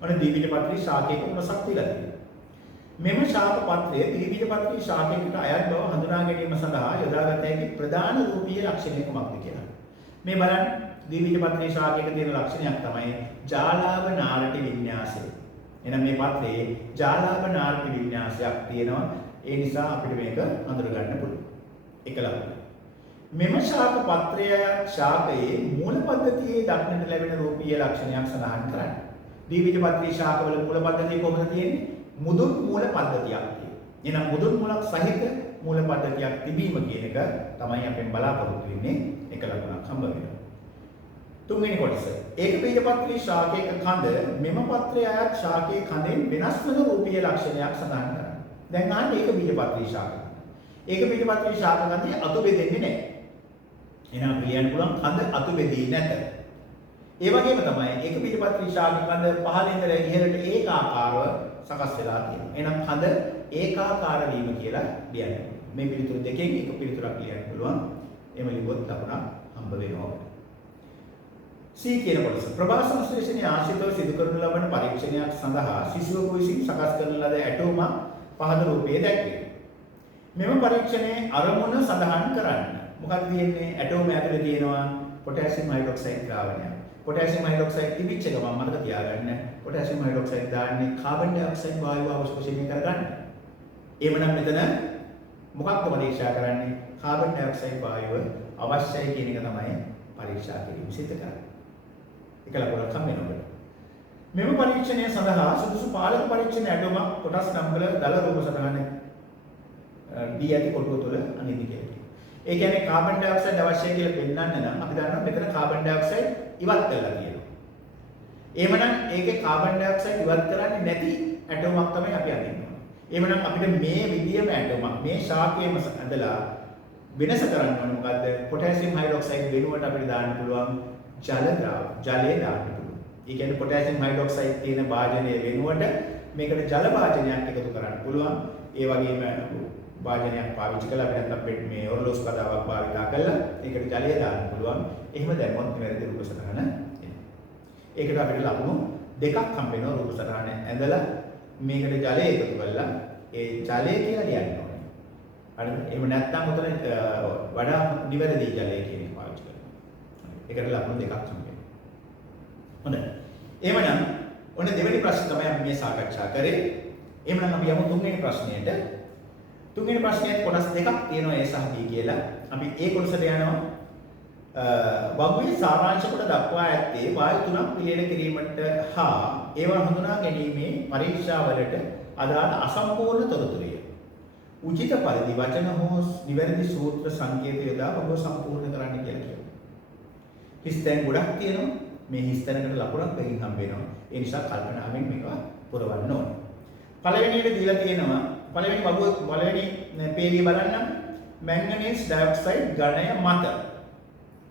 ඔන්න ද්විබීජපත්‍රී ශාකයක කොටසක් තියලා තියෙනවා. මෙම ශාක පත්‍රය ද්විබීජපත්‍රී ශාකයකට අයත් බව හඳුනා ගැනීම සඳහා යොදාගත හැකි ප්‍රධාන රූපීය ලක්ෂණය කුමක්ද කියලා. මේ බලන්න ද්විබීජපත්‍රී ශාකයක තියෙන ලක්ෂණයක් තමයි ජාලාභ නාරටි වින්‍යාසය. එහෙනම් මේ පත්‍රයේ ජාලාභ නාරටි වින්‍යාසයක් තියෙනවා. ඒ නිසා අපිට මේක අඳුර ගන්න පුළුවන්. එක ලකුණ. මෙම ශාක පත්‍රය ශාකයේ මූල පද්ධතියේ දක්නට ලැබෙන රූපීය ලක්ෂණයක් සඳහන් කරන්න. ද්විබීජපත්‍රී ශාකවල මූල පද්ධතිය කොහොමද තියෙන්නේ? මුදුන් මූල පද්ධතියක් තියෙනවා. එහෙනම් මුදුන් මූලක් සහිත මූල පද්ධතියක් තිබීම කියන එක තමයි අපෙන් බලාපොරොත්තු වෙන්නේ. එක ලකුණක් හම්බ වෙනවා. තුන්වෙනි කොටස. ඒක බීජපත්‍රී ශාකයක කඳ මෙම පත්‍රය අයත් ශාකයේ කඳෙන් වෙනස් වන රූපීය ලක්ෂණයක් සඳහන් කරන්න. දැන් අහන්නේ ඒක බීජපත්‍රී ශාක. ඒක බීජපත්‍රී ශාක කඳේ අතු බෙදෙන්නේ නැහැ. එහෙනම් කියන්න පුළුවන් කඳ අතු බෙදී නැත. ඒ වගේම තමයි ඒක බීජපත්‍රී ශාක කඳ පහළින් ඉඳලා ඉහළට ඒකාකාරව සකස් වෙලා තියෙනවා. එහෙනම් කඳ ඒකාකාර වීම කියලා ලියන්න. මේ පිළිතුරු දෙකෙන් එක පිළිතුරක් ලියන්න පුළුවන්. එම ලිව්වොත් ලකුණක් හම්බ වෙනවා. C කියන කොටස. ප්‍රභා සංශ්ලේෂණයේ ආශ්‍රිතව සිදු කරනු ලබන පරීක්ෂණයක් සඳහා ශිෂ්‍යයෙකු විසින් සකස් කරන ලද ඇටෝමක් පහත රූපයේ දැක්වේ. මෙම පරීක්ෂණයේ අරමුණ සඳහන් කරන්න. මොකක්ද තියෙන්නේ? ඇටෝම ඇතුලේ තියෙනවා පොටෑසියම් හයිඩ්‍රොක්සයිඩ් ද්‍රාවණයක්. පොටෑසියම් හයිඩ්‍රොක්සයිඩ් තිබිච්ච ගමන් මතක තියාගන්න. පොටෑසියම් හයිඩ්‍රොක්සයිඩ් දාන්නේ කාබන් ඩයොක්සයිඩ් වායුව අවශෝෂණය කරගන්න. එහෙමනම් මෙතන මොකක්ද පරීක්ෂා කරන්නේ? කාබන් ඩයොක්සයිඩ් වායුව අවශ්‍යයි කියන එක තමයි පරීක්ෂා කිරීම සිදු කරන්නේ. එක ලකුණක් හම් වෙනවා. මෙම පරීක්ෂණය සඳහා සුදුසු පාලක පරීක්ෂණ ඇටෝමක් කොටස් නම් කළ දල රූප සටහන දී ඇති කොටුව තුළ අනිදි කියලා. ඒ කියන්නේ කාබන් ඩයොක්සයිඩ් අවශ්‍යයි කියලා පෙන්වන්න නම් අපි දන්නවා මෙතන කාබන් ඩයොක්සයිඩ් ඉවත් කරලා තියෙනවා. එහෙමනම් ඒකේ කාබන් ඩයොක්සයිඩ් ඉවත් කරන්නේ නැති ඇටෝමක් තමයි අපි අඳින්නේ. එහෙමනම් අපිට මේ විදියම ඇටෝමක් මේ ශාකයේම ඇඳලා වෙනස කරන්න ඕනේ මොකද්ද? පොටෑසියම් හයිඩ්‍රොක්සයිඩ් වෙනුවට අපිට දාන්න පුළුවන් ජලයේ දාන්න පුළුවන්. ඒ කියන්නේ පොටෑසියම් හයිඩ්‍රොක්සයිඩ් තියෙන භාජනයේ වෙනුවට මේකට ජල භාජනයක් එකතු කරන්න පුළුවන්. ඒ වගේම භාජනයක් පාවිච්චි කරලා අපි නැත්නම් මේ ඔරලෝසු කතාවක් භාවිතා කරලා ඒකට ජලය දාන්න පුළුවන්. එහෙම දැම්මොත් නිවැරදි රූප සටහන එනවා. ඒකට අපිට ලකුණු දෙකක් හම්බ වෙනවා රූප සටහන ඇඳලා මේකට ජලය එකතු කරලා ඒ ජලය කියලා ලියන්න ඕනේ. හරිද? එහෙම නැත්නම් උතන වඩා නිවැරදි ජලය කියන එක පාවිච්චි කරනවා. ඒකට ලකුණු දෙකක් හම්බ වෙනවා. හොඳයි. එහෙමනම් ඔන්න දෙවෙනි ප්‍රශ්නේ තමයි අපි මේ සාකච්ඡා කරේ. එහෙමනම් අපි යමු තුන්වෙනි ප්‍රශ්නයට. තුන්වෙනි ප්‍රශ්නයේ කොටස් දෙකක් තියෙනවා A සහ B කියලා. අපි A කොටසට යනවා. වගුවේ සාරාංශ කොට දක්වා ඇත්තේ වායු තුනක් පිළියෙල කිරීමට හා ඒවා හඳුනා ගැනීමේ පරීක්ෂාවලට අදාළ අසම්පූර්ණ තොරතුරුය. උචිත පරිදි වචන හෝ නිවැරදි සූත්‍ර සංකේත යොදා ඔබ සම්පූර්ණ කරන්න කියලා කියනවා. හිස්තැන් ගොඩක් තියෙනවා. මේ හිස්තැනකට ලකුණක් දෙකින් හම්බ වෙනවා. ඒ නිසා කල්පනාවෙන් මේවා පුරවන්න ඕනේ. පළවෙනියට දීලා තියෙනවා පළවෙනි පේලිය බලන්න මැංගනීස් ඩයොක්සයිඩ් ඝනය මත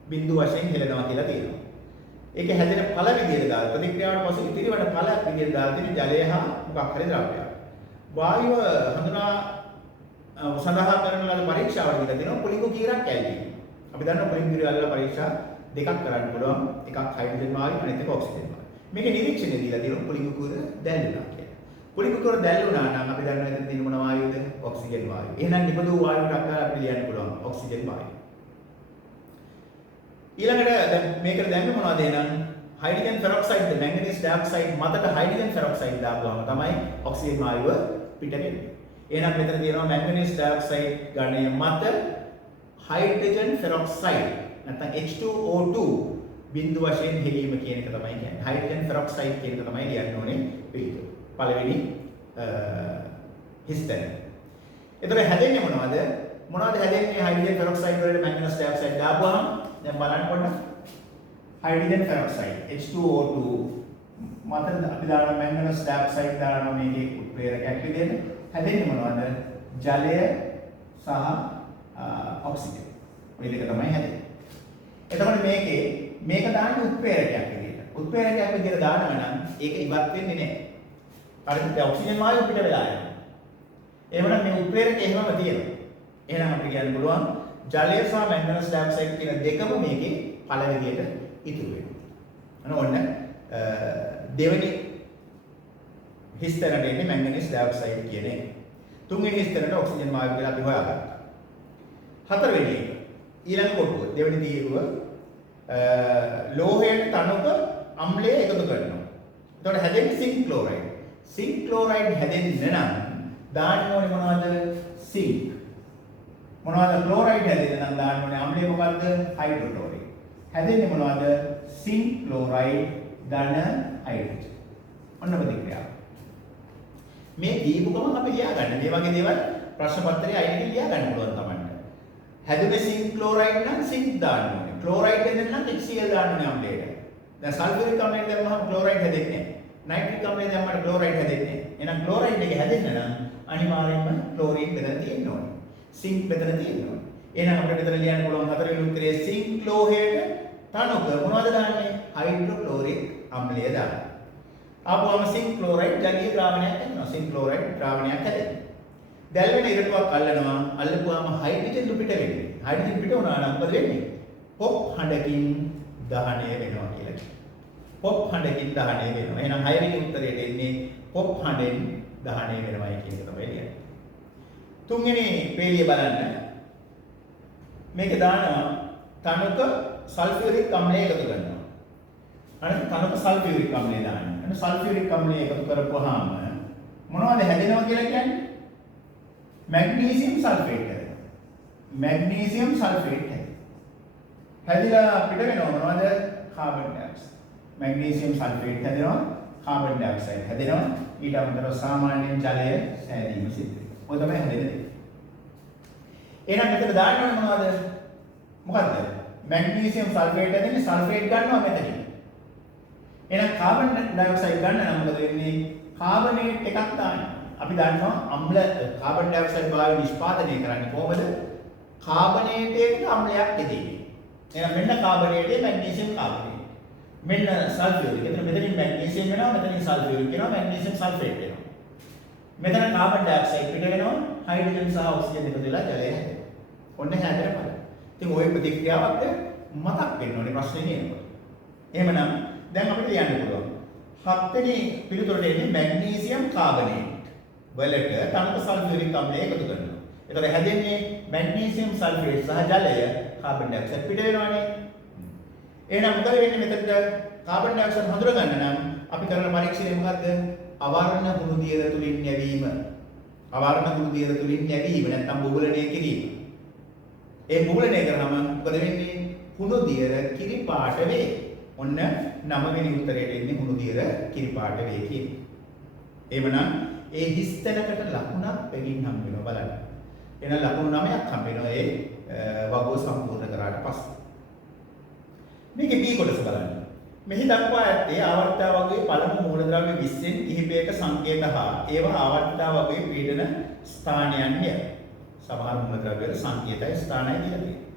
බිඳු වශයෙන් හෙළනවා කියලා තියෙනවා. ඒක හැදෙන පළ විදියට දාලා ප්‍රතික්‍රියාවට පසු ඉතිරි වන පළ විදියට දාලා තියෙන ජලය හා මොකක් හරි ද්‍රව්‍යයක්. වායුව හඳුනා සඳහා කරන ලද පරීක්ෂාවට දීලා තියෙනවා පොලිගු කීරක් කැල්ලි. අපි දන්නවා පොලිගු කීර වල පරීක්ෂා දෙකක් කරන්න පුළුවන්. එකක් හයිඩ්‍රජන් වායුව අනිත් එක ඔක්සිජන් වායුව. මේකේ නිරීක්ෂණය දීලා තියෙනවා පොලිගු කීර දැල්ුණා කියලා. පොලිගු කීර දැල්ුණා නම් අපි දන්නවා එතන තියෙන මොන වායුවද? ඔක්සිජන් වායුව. එහෙනම් නිබඳු වායුවට අක්කලා අපිට ලියන්න පුළුවන් ඔක්සිජන් වායුව. ඊළඟට දැන් මේකට දැම්මේ මොනවද එහෙනම් හයිඩ්‍රජන් පෙරොක්සයිඩ් මැංගනීස් ඩයොක්සයිඩ් මතට හයිඩ්‍රජන් පෙරොක්සයිඩ් දාපුවම තමයි ඔක්සිජන් වායුව පිට වෙන්නේ. එහෙනම් මෙතන තියෙනවා මැංගනීස් ඩයොක්සයිඩ් ඝනය මත හයිඩ්‍රජන් පෙරොක්සයිඩ් නැත්නම් H2O2 බිඳු වශයෙන් හෙලීම කියන එක තමයි කියන්නේ. හයිඩ්‍රජන් පෙරොක්සයිඩ් කියන එක තමයි ලියන්න ඕනේ පිළිතුර. පළවෙනි හිස්තැන. එතකොට හැදෙන්නේ මොනවද? මොනවද හැදෙන්නේ හයිඩ්‍රජන් පෙරොක්සයිඩ් වලට මැංගනීස් ඩයොක්සයිඩ් දාපුවම දැන් බලන්න පොඩ්ඩක් හයිඩ්‍රජන් පෙරොක්සයිඩ් H2O2 මත අපි දාන මැංගනීස් ඩයොක්සයිඩ් දානවා මේකේ උත්ප්‍රේරකයක් විදිහට හැදෙන්නේ මොනවද? ජලය සහ ඔක්සිජන්. ඔය දෙක තමයි හැදෙන්නේ. එතකොට මේක දාන්නේ උත්ප්‍රේරකයක් විදිහට. උත්ප්‍රේරකයක් විදිහට දානවා නම් ඒක ඉවත් වෙන්නේ නැහැ. හරිද? ඔක්සිජන් වායුව පිට වෙලා යනවා. එහෙමනම් මේ උත්ප්‍රේරකය එහෙමම තියෙනවා. එහෙනම් අපිට කියන්න පුළුවන් ජලය සහ මැංගනස් ඩයොක්සයිඩ් කියන දෙකම මේකේ පළ විදියට ඉතුරු වෙනවා. ඔන්න දෙවෙනි හිස්තැනට එන්නේ මැංගනීස් ඩයොක්සයිඩ් කියන එක. තුන්වෙනි හිස්තැනට ඔක්සිජන් වායුව කියලා අපි හොයාගත්තා. හතරවෙනි එක ඊළඟ කොටුව දෙවෙනි තීරුව ලෝහයට තනක අම්ලය එකතු කරනවා. එතකොට හැදෙන්නේ සිංක් ක්ලෝරයිඩ්. සිංක් ක්ලෝරයිඩ් හැදෙන්න නම් දාන්න ඕනේ මොනවද? සිංක්. මොනවද ක්ලෝරයිඩ් හැදෙන්න නම් දාන්න ඕනේ අම්ලය මොකද්ද? හයිඩ්‍රොක්ලෝරයිඩ්. හැදෙන්නේ මොනවද? සිංක් ක්ලෝරයිඩ් ධන හයිඩ්‍රජන්. ඔන්න ප්‍රතික්‍රියාව. මේ දීපු ගමන් අපි ලියා ගන්න. මේ වගේ දේවල් ප්‍රශ්න පත්‍රයේ අයිනක ලියා ගන්න පුළුවන් තමයි. හැදුනේ සිංක් ක්ලෝරයිඩ් නම් සිංක් දාන්න ඕනේ. ක්ලෝරයිඩ් හැදෙන්න නම් HCl දාන්න ඕනේ අම්ලයට. දැන් සල්ෆියුරික් අම්ලයට දැම්මම ක්ලෝරයිඩ් හැදෙන්නේ නැහැ. නයිට්‍රික් අම්ලයට දැම්මම ක්ලෝරයිඩ් හැදෙන්නේ නැහැ. එහෙනම් ක්ලෝරයිඩ් එක හැදෙන්න නම් අනිවාර්යයෙන්ම ක්ලෝරින් මෙතන තියෙන්න ඕනේ. සිංක් මෙතන තියෙන්න ඕනේ. එහෙනම් අපිට මෙතන ලියන්න පුළුවන් හතරවෙනි උත්තරේ සිංක් ලෝහයට තනක මොනවද දාන්නේ? හයිඩ්‍රොක්ලෝරික් අම්ලය දාන්න. ආපුවම සිංක් ක්ලෝරයිඩ් ජලීය ද්‍රාවණයක් වෙනවා. සිංක් ක්ලෝරයිඩ් ද්‍රාවණයක් හැදෙනවා. දැල් වෙන ඉරටුවක් අල්ලනවා. අල්ලපුවාම හයිඩ්‍රජන් පිට වෙන්නේ. හයිඩ්‍රජන් පිට වුණා නම් මොකද වෙන්නේ? පොප් හඬකින් දහණය වෙනවා කියලා කියනවා. පොප් හඬකින් දහණය වෙනවා. එහෙනම් 6 වෙනි උත්තරයට එන්නේ පොප් හඬෙන් දහණය වෙනවායි කියන එක තමයි ලියන්නේ. තුන්වෙනි පේලිය බලන්න. මේක දානවා තනක සල්ෆියුරික් අම්ලය එකතු කරනවා. අනිත් තනක සල්ෆියුරික් අම්ලය දාන්න. අනිත් සල්ෆියුරික් අම්ලය එකතු කරපුවාම මොනවද හැදෙනවා කියලා කියන්නේ? මැග්නීසියම් සල්ෆේට් හැදෙනවා. මැග්නීසියම් සල්ෆේට් හැදිලා පිට වෙනවා මොනවද? Carbon dioxide. මැග්නීසියම් සල්ෆේට් හැදෙනවා, කාබන් ඩයොක්සයිඩ් හැදෙනවා. ඊට අමතරව සාමාන්‍යයෙන් ජලය සෑදීම සිද්ධ වෙනවා. ඔය තමයි හැදෙන්නේ. එහෙනම් මෙතන දාන්න ඕනේ මොනවද? මොකද්ද? මැග්නීසියම් සල්ෆේට් හැදෙන්නේ සල්ෆේට් ගන්නවා මෙතනින්. එහෙනම් කාබන් ඩයොක්සයිඩ් ගන්න නම් මොකද වෙන්නේ? කාබනේට් එකක් දාන්න. අපි දන්නවා අම්ල කාබන් ඩයොක්සයිඩ් වායුව නිෂ්පාදනය කරන්නේ කොහොමද? කාබනේටයකට අම්ලයක් දෙන්නේ. එහෙනම් මෙන්න කාබනේටේ මැග්නීසියම් කාබනේට්. මෙන්න සල්ෆියුරික්. එතන මෙතනින් මැග්නීසියම් වෙනවා, මෙතනින් සල්ෆියුරික් වෙනවා, මැග්නීසියම් සල්ෆේට් වෙනවා. මෙතන කාබන් ඩයොක්සයිඩ් පිට වෙනවා, හයිඩ්‍රජන් සහ ඔක්සිජන් එකතු වෙලා ජලය හැදෙනවා. ඔන්න හැදෙන පළ. ඉතින් ওই ප්‍රතික්‍රියාවක් මතක් වෙන්න ඕනේ ප්‍රශ්නේ නේනකොට. එහෙමනම් දැන් අපිට ලියන්න පුළුවන්. 7 වෙනි පිළිතුරට එන්නේ මැග්නීසියම් කාබනේට් වලට තනක සල්ෆියුරික් අම්ලය එකතු කරනවා. එතකොට හැදෙන්නේ මැග්නීසියම් සල්ෆේට් සහ ජලය කාබන් ඩයොක්සයිඩ් පිට වෙනවානේ. එහෙනම් මොකද වෙන්නේ මෙතනට කාබන් ඩයොක්සයිඩ් හඳුනා ගන්න නම් අපි කරන පරීක්ෂණය මොකද්ද? අවර්ණ කුණු දියර තුලින් යැවීම. අවර්ණ කුණු දියර තුලින් යැවීම නැත්නම් බුබුලණය කිරීම. ඒ බුබුලණය කරාම මොකද වෙන්නේ? කුණු දියර කිරි පාට වේ. ඔන්න 9 වෙනි උත්තරයට එන්නේ කුණු දියර කිරි පාට වේ කියන්නේ. එහෙමනම් ඒ හිස්තැනකට ලකුණක් වෙකින් හම්බ වෙනවා බලන්න. එහෙනම් ලකුණු 9ක් හම්බ වෙනවා ඒ වගුව සම්පූර්ණ කරාට පස්සේ. මේකේ B කොටස බලන්න. මෙහි දක්වා ඇත්තේ ආවර්තතාව වගේ පළමු මූලද්‍රව්‍ය 20න් කිහිපයක සංකේත හා ඒවා ආවර්තතාව වගේ පීඩන ස්ථානයන්ය. සමහර මූලද්‍රව්‍ය වල සංකේතය ස්ථානය කියලා තියෙනවා.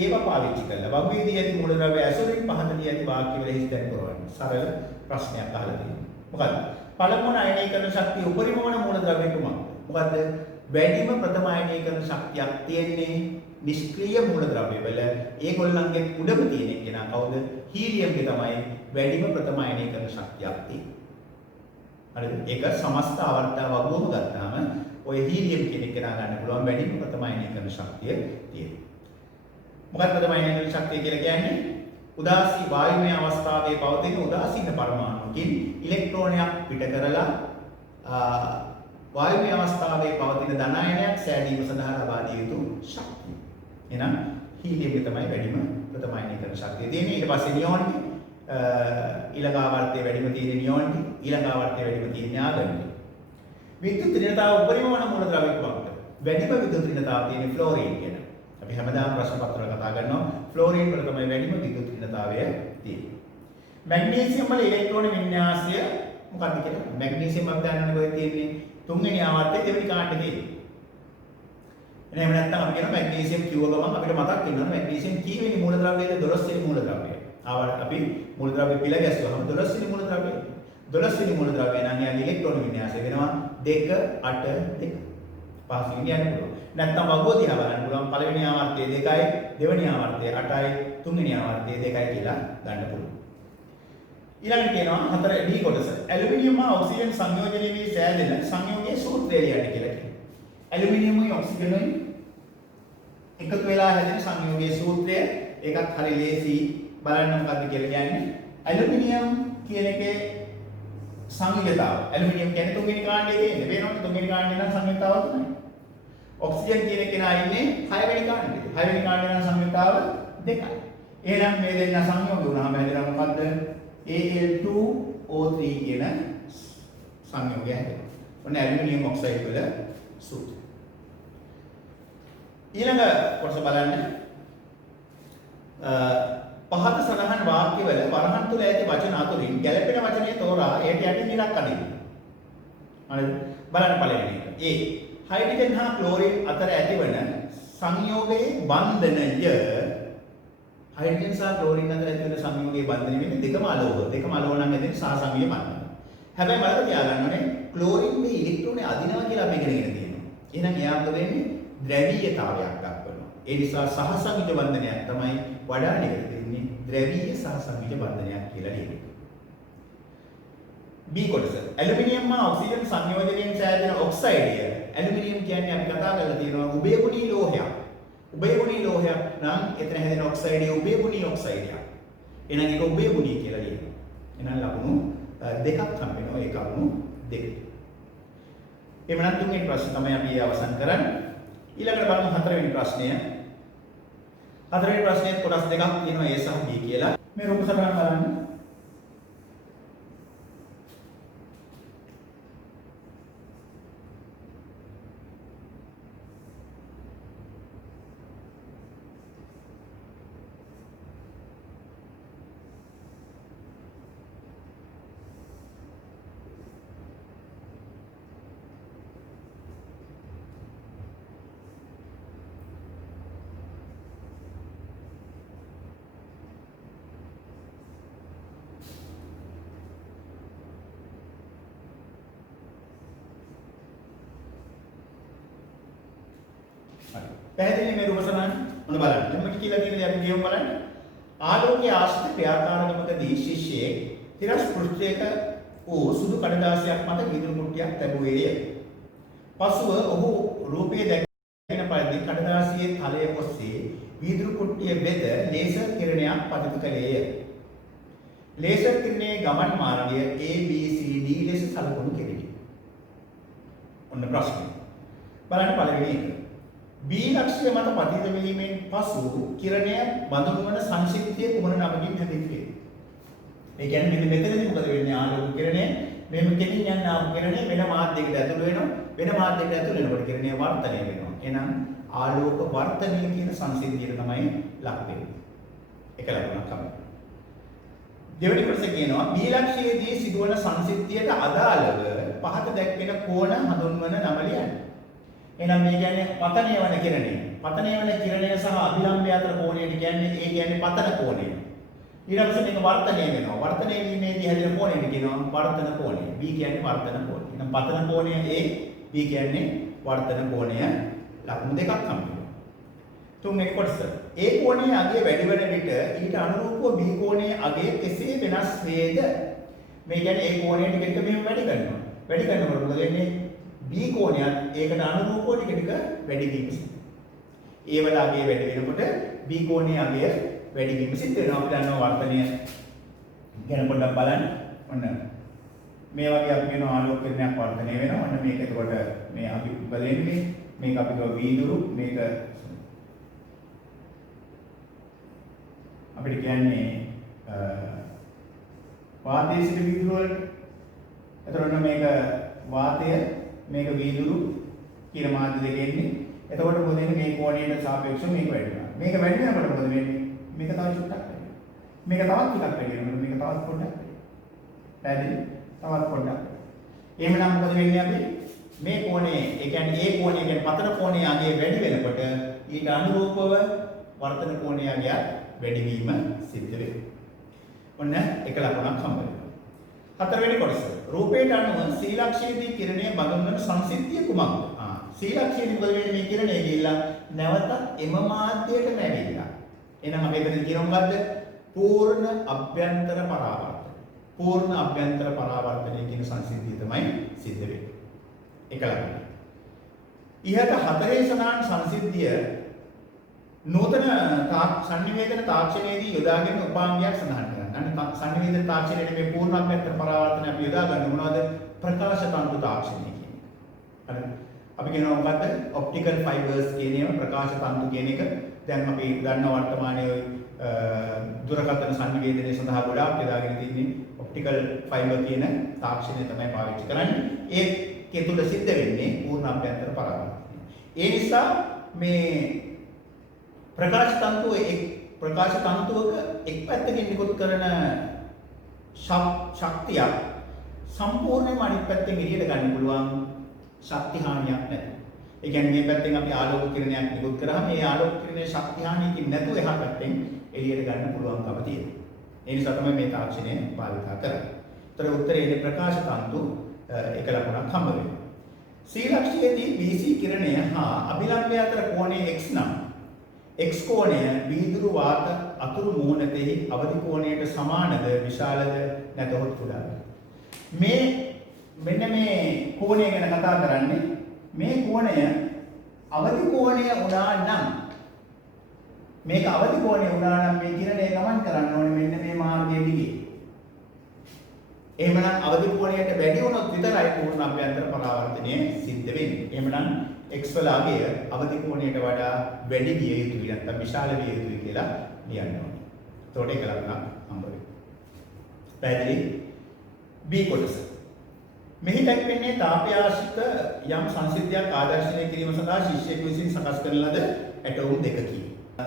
ඒවා පාවිච්චි කරලා වගුවේදී ඇති මූලද්‍රව්‍ය ඇසුරින් පහතදී ඇති වාක්‍ය වල හිස්තැන් කරවන්න. සරල ප්‍රශ්නයක් අහලා තියෙනවා. මොකද්ද? පළමුවන අයනීකරණ ශක්තිය උපරිම වන මූලද්‍රව්‍ය කුමක්ද? මොකද්ද? වැඩිම ප්‍රථම අයනීකරණ ශක්තියක් තියෙන්නේ නිෂ්ක්‍රීය මූලද්‍රව්‍ය වල. ඒගොල්ලන්ගේ උඩම තියෙන කෙනා කවුද? හීලියම්ගේ තමයි වැඩිම ප්‍රථම අයනීකරණ ශක්තියක් තියෙන්නේ. හරිද? ඒක සමස්ත ආවර්තතාව වගුවම ගත්තාම ඔය හීලියම් කියන කෙනා ගන්න පුළුවන් වැඩිම ප්‍රථම අයනීකරණ ශක්තිය තියෙනවා. මොකක්ද ප්‍රථම අයනීකරණ ශක්තිය කියලා කියන්නේ? උදාසී වායුමය අවස්ථාවේ පවතින උදාසීන පරමාණුකින් ඉලෙක්ට්‍රෝනයක් පිට කරලා වායුමය අවස්ථාවේ පවතින ධන අයනයක් සෑදීම සඳහා ලබා දිය යුතු ශක්තිය. එහෙනම් හීලියම්ගේ තමයි වැඩිම ප්‍රථම අයනීකරණ ශක්තිය තියෙන්නේ. ඊට පස්සේ නියෝන්ගේ ඊළඟ ආවර්තයේ වැඩිම තියෙන නියෝන්ගේ ඊළඟ ආවර්තයේ වැඩිම තියෙන ආගන්ගේ. විද්‍යුත් ඍණතාව උපරිම වන මූලද්‍රව්‍ය කුමක්ද? වැඩිම විද්‍යුත් ඍණතාව තියෙන ෆ්ලෝරින් කියන. අපි හැමදාම ප්‍රශ්න පත්‍රවල කතා කරනවා ෆ්ලෝරින් වල තමයි වැඩිම විද්‍යුත් ඍණතාවය තියෙන්නේ. මැග්නීසියම් වල ඉලෙක්ට්‍රෝන වින්‍යාසය මොකක්ද කියලා? මැග්නීසියම් අපි දන්නවනේ කොහෙද තියෙන්නේ? තුන්වෙනි ආවර්තයේ දෙවෙනි කාණ්ඩේ තියෙන්නේ. එහෙනම් නැත්නම් අපි කියන මැග්නීසියම් කිව්ව ගමන් අපිට මතක් වෙනවා මැග්නීසියම් කීවෙනි මූලද්‍රව්‍යද? 12 වෙනි මූලද්‍රව්‍යය. ආවර්ත අපි මූලද්‍රව්‍ය පිළ ගැස්සුවම 12 වෙනි මූලද්‍රව්‍යය. 12 වෙනි මූලද්‍රව්‍යය නම් යාගේ ඉලෙක්ට්‍රෝන වින්‍යාසය වෙනවා 2 8 2. පහසුවෙන් කියන්න පුළුවන්. නැත්නම් වගුව දිහා බලන්න පුළුවන්. පළවෙනි ආවර්තය 2යි, දෙවෙනි ආවර්තය 8යි, තුන්වෙනි ආවර්තය 2යි කියලා ගන්න පුළුවන්. ඊළඟට කියනවා හතර D කොටස. ඇලුමිනියම් හා ඔක්සිජන් සංයෝජනය වී සෑදෙන සංයෝගයේ සූත්‍රය ලියන්න කියලා කියනවා. ඇලුමිනියම්යි ඔක්සිජනුයි එකතු වෙලා හැදෙන සංයෝගයේ සූත්‍රය ඒකත් හරි ලේසි බලන්න මොකද්ද කියලා කියන්නේ. ඇලුමිනියම් කියන එකේ සංයුගතාව. ඇලුමිනියම් කියන්නේ තුන්වෙනි කාණ්ඩයේ තියෙන්නේ. වෙනකොට තුන්වෙනි කාණ්ඩේ නම් සංයුගතාව තමයි. ඔක්සිජන් කියන කෙනා ඉන්නේ 6 වෙනි කාණ්ඩේ. 6 වෙනි කාණ්ඩේ නම් සංයුගතාව 2යි. එහෙනම් මේ දෙන්න සංයෝග වුණාම හැදෙනවා මොකද්ද? Al2O3 කියන සංයෝගය හැදෙනවා. ඔන්න ඇලුමිනියම් ඔක්සයිඩ් වල සූත්‍රය. ඊළඟ කොටස බලන්න. පහත සඳහන් වාක්‍යවල වරහන් තුල ඇති වචන අතුරින් ගැළපෙන වචනය තෝරා එයට යටින් ඉරක් අදින්න. හරිද? බලන්න පළවෙනි එක. A. හයිඩ්‍රජන් හා ක්ලෝරින් අතර ඇතිවන සංයෝගයේ බන්ධනය හයිඩ්‍රජන් සහ ක්ලෝරින් අතර ඇතිවන සංයෝගයේ බන්ධනය වෙන්නේ දෙකම අලෝහ. දෙකම අලෝහ නම් ඇදෙන සහසංයෝගය බන්ධනය. හැබැයි මතක තියාගන්න ඕනේ ක්ලෝරින් මේ ඉලෙක්ට්‍රෝනේ අදිනවා කියලා අපි ඉගෙනගෙන තියෙනවා. එහෙනම් එයා මොකද වෙන්නේ? ද්‍රවීයතාවයක් දක්වනවා. ඒ නිසා සහසංයෝග බන්ධනයක් තමයි වඩා නිවැරදි වෙන්නේ. ද්‍රවීය සහසංයෝග බන්ධනයක් කියලා ලියන්නේ. B කොටස. ඇලුමිනියම් හා ඔක්සිජන් සංයෝජනයෙන් සෑදෙන ඔක්සයිඩය. ඇලුමිනියම් කියන්නේ අපි කතා කරලා තියෙනවා උභයගුණී ලෝහයක්. උභයගුණී ලෝහයක් නම් එතන හැදෙන ඔක්සයිඩය උභයගුණී ඔක්සයිඩයක්. එහෙනම් ඒක උභයගුණී කියලා ලියනවා. එහෙනම් ලකුණු දෙකක් හම්බ වෙනවා. ඒ කරුණු දෙක. එමනම් තුන්වෙනි ප්‍රශ්න තමයි අපි අවසන් කරන්නේ. ඊළඟට බලමු හතරවෙනි ප්‍රශ්නය. හතරවෙනි ප්‍රශ්නේ කොටස් දෙකක් තියෙනවා A සහ B කියලා. මේ රූප සටහන බලන්න. පැහැදිලි මේ රූප සටහන මොන බලන්න. මෙන්න කියලා තියෙන දේ අපි කියමු බලන්න. ආලෝකයේ ආශ්‍රිත ක්‍රියාකාරකමකදී ශිෂ්‍යයේ තිරස් පෘෂ්ඨයක වූ සුදු කඩදාසියක් මත විදුලි කුට්ටියක් තැබුවේය. පසුව ඔහු රූපයේ දැකින පරිදි කඩදාසියේ තලය ඔස්සේ විදුලි කුට්ටිය වෙත ලේසර් කිරණයක් පතිත කළේය. ලේසර් කිරණයේ ගමන් මාර්ගය A B C D ලෙස සලකුණු කෙරිණි. ඔන්න ප්‍රශ්නේ. බලන්න පළවෙනි එක. B ලක්ෂ්‍ය මත පතිත වීමෙන් පසු කිරණය බඳුන් වන සංසිද්ධිය කුමන නමකින් හැඳින්වේ? ඒ කියන්නේ මෙන්න මෙතනදී මොකද වෙන්නේ? ආලෝක කිරණය මෙහෙම කෙලින් යන ආපු කිරණය වෙන මාධ්‍යයකට ඇතුළු වෙනවා. වෙන මාධ්‍යයකට ඇතුළු වෙනකොට කිරණය වර්ධනය වෙනවා. එහෙනම් ආලෝක වර්ධනය කියන සංසිද්ධියට තමයි ලක් වෙන්නේ. එක ලකුණක් තමයි. දෙවෙනි කොටස කියනවා B ලක්ෂ්‍යයේදී සිදුවන සංසිද්ධියට අදාළව පහත දැක්වෙන කෝණ හඳුන්වන නම ලියන්න. එහෙනම් මේ කියන්නේ පතනය වන කිරණය. පතනය වන කිරණය සහ අභිලම්භය අතර කෝණයට කියන්නේ ඒ කියන්නේ පතන කෝණය. ඊට පස්සේ මේක වර්ධනය වෙනවා. වර්ධනය වීමේදී හැදෙන කෝණයට කියනවා වර්ධන කෝණය. B කියන්නේ වර්ධන කෝණය. එහෙනම් පතන කෝණය A, B කියන්නේ වර්ධන කෝණය. ලකුණු දෙකක් හම්බ වෙනවා. තුන්වෙනි කොටස. A කෝණයේ අගය වැඩි වෙන විට ඊට අනුරූපව B කෝණයේ අගය කෙසේ වෙනස් වේද? මේ කියන්නේ A කෝණයට ටික ටික මෙහෙම වැඩි කරනවා. වැඩි කරනකොට මොකද වෙන්නේ? B කෝණයත් ඒකට අනුරූපව ටික ටික වැඩි වීම සිද්ධ වෙනවා. A වල අගය වැඩි වෙනකොට B කෝණයේ අගය වැඩි වීම සිද්ධ වෙනවා. අපි දන්නවා වර්ධනය ගැන පොඩ්ඩක් බලන්න. ඔන්න මේ වගේ අපි කියනවා ආලෝක කිරණයක් වර්ධනය වෙනවා. ඔන්න මේක එතකොට මේ අපි බලන්නේ මේක අපි කියව වීදුරු මේක අපිට කියන්නේ වාතයේ සිට වීදුරු වලට. එතකොට මේක වාතය මේක වීදුරු කියන මාධ්‍ය දෙක එන්නේ. එතකොට මොකද වෙන්නේ? මේ කෝණයට සාපේක්ෂව මේක වැඩි වෙනවා. මේක වැඩි වෙනකොට මොකද වෙන්නේ? මේක තව චුට්ටක් වැඩි වෙනවා. මේක තවත් ටිකක් වැඩි වෙනවා. මේක තවත් පොඩ්ඩක් වැඩි වෙනවා. පැහැදිලි? තවත් පොඩ්ඩක්. එහෙමනම් මොකද වෙන්නේ අපි? මේ කෝණයේ ඒ කියන්නේ A කෝණය කියන්නේ පතන කෝණයේ අගය වැඩි වෙනකොට ඊට අනුරූපව වර්ධන කෝණයේ අගය වැඩි වීම සිද්ධ වෙනවා. ඔන්න එක ලකුණක් හම්බ වෙනවා. හතරවෙනි කොටස. රූපයට අනුව C ලක්ෂයේදී කිරණය බඳුන් වන සංසිද්ධිය කුමක්ද? C ලක්ෂණය මොකද වෙන්නේ මේ කිරණය ගිහිල්ලා නැවත එම මාධ්‍යයටම ඇවිල්ලා. එහෙනම් අපි එතන කියනවා මොකද්ද? පූර්ණ අභ්‍යන්තර පරාවර්තන. පූර්ණ අභ්‍යන්තර පරාවර්තනය කියන සංසිද්ධිය තමයි සිද්ධ වෙන්නේ. එක ලකුණ. ඉහත හතරේ සමාන සංසිද්ධිය නූතන සංනිවේදන තාක්ෂණයේදී යොදාගෙන උපාංගයක් සඳහන් කරනවා. අන්න සංනිවේදන තාක්ෂණයේ මේ පූර්ණ අභ්‍යන්තර පරාවර්තනය අපි යොදා ගන්න මොනවද? ප්‍රකාශ තන්තු තාක්ෂණය කියන්නේ. හරි. අපි කියනවා මොකද්ද? ඔප්ටිකල් ෆයිබර්ස් කියන ඒවා ප්‍රකාශ තන්තු කියන එක. දැන් අපි දන්නා වර්තමානයේ දුරකථන සංනිවේදනයේ සඳහා ගොඩාක් යොදාගෙන තින්නේ ඔප්ටිකල් ෆයිබර් කියන තාක්ෂණය තමයි පාවිච්චි කරන්නේ. ඒකේ තුල සිද්ධ වෙන්නේ පූර්ණ අභ්‍යන්තර පරාවර්තනය. ඒ නිසා මේ ප්‍රකාශ තන්තුවක එක් පැත්තකින් නිකුත් කරන ශක්තිය සම්පූර්ණයෙන්ම අනිත් පැත්තෙන් එළියට ගන්න පුළුවන් ශක්ති හානියක් නැතුව. ඒ කියන්නේ මේ පැත්තෙන් අපි ආලෝක කිරණයක් නිකුත් කරාම මේ ආලෝක කිරණයේ ශක්ති හානියකින් නැතුව එහා පැත්තෙන් එළියට ගන්න පුළුවන්කම තියෙනවා. ඒ නිසා තමයි මේ තාක්ෂණය භාවිත කරන්නේ. ඒතර උත්තරේ ප්‍රකාශ තන්තු එක ලකුණක් හම්බ වෙනවා. C ලක්ෂයේදී BC කිරණය හා අභිලම්බය අතර කෝණය x නම් x කෝණය වීදුරු වාත අතුරු මූණතෙහි අවදි කෝණයට සමානද විශාලද නැතහොත් කුඩාද? මෙන්න මේ කෝණය ගැන කතා කරන්නේ. මේ කෝණය අවදි කෝණය වුණා නම් මේක අවදි කෝණය වුණා නම් මේ කිරණය ගමන් කරන්න ඕනේ මෙන්න මේ මාර්ගයේ දිගේ. එහෙමනම් අවදි කෝණයට වැඩි වුණොත් විතරයි පූර්ණ අභ්‍යන්තර පරාවර්තනය සිද්ධ වෙන්නේ. එහෙමනම් x වල අගය අවදි කෝණයට වඩා වැඩි විය යුතුයි නැත්නම් විශාල විය යුතුයි කියලා ලියන්න ඕනේ. එතකොට ඒක ලකුණක් හම්බ වෙනවා. පැහැදිලි? B කොටස. මෙහි දැක්වෙන්නේ තාපය ආශ්‍රිත යම් සංසිද්ධියක් ආදර්ශනය කිරීම සඳහා ශිෂ්‍යයෙකු විසින් සකස් කරන ලද ඇටෝම් දෙකකි.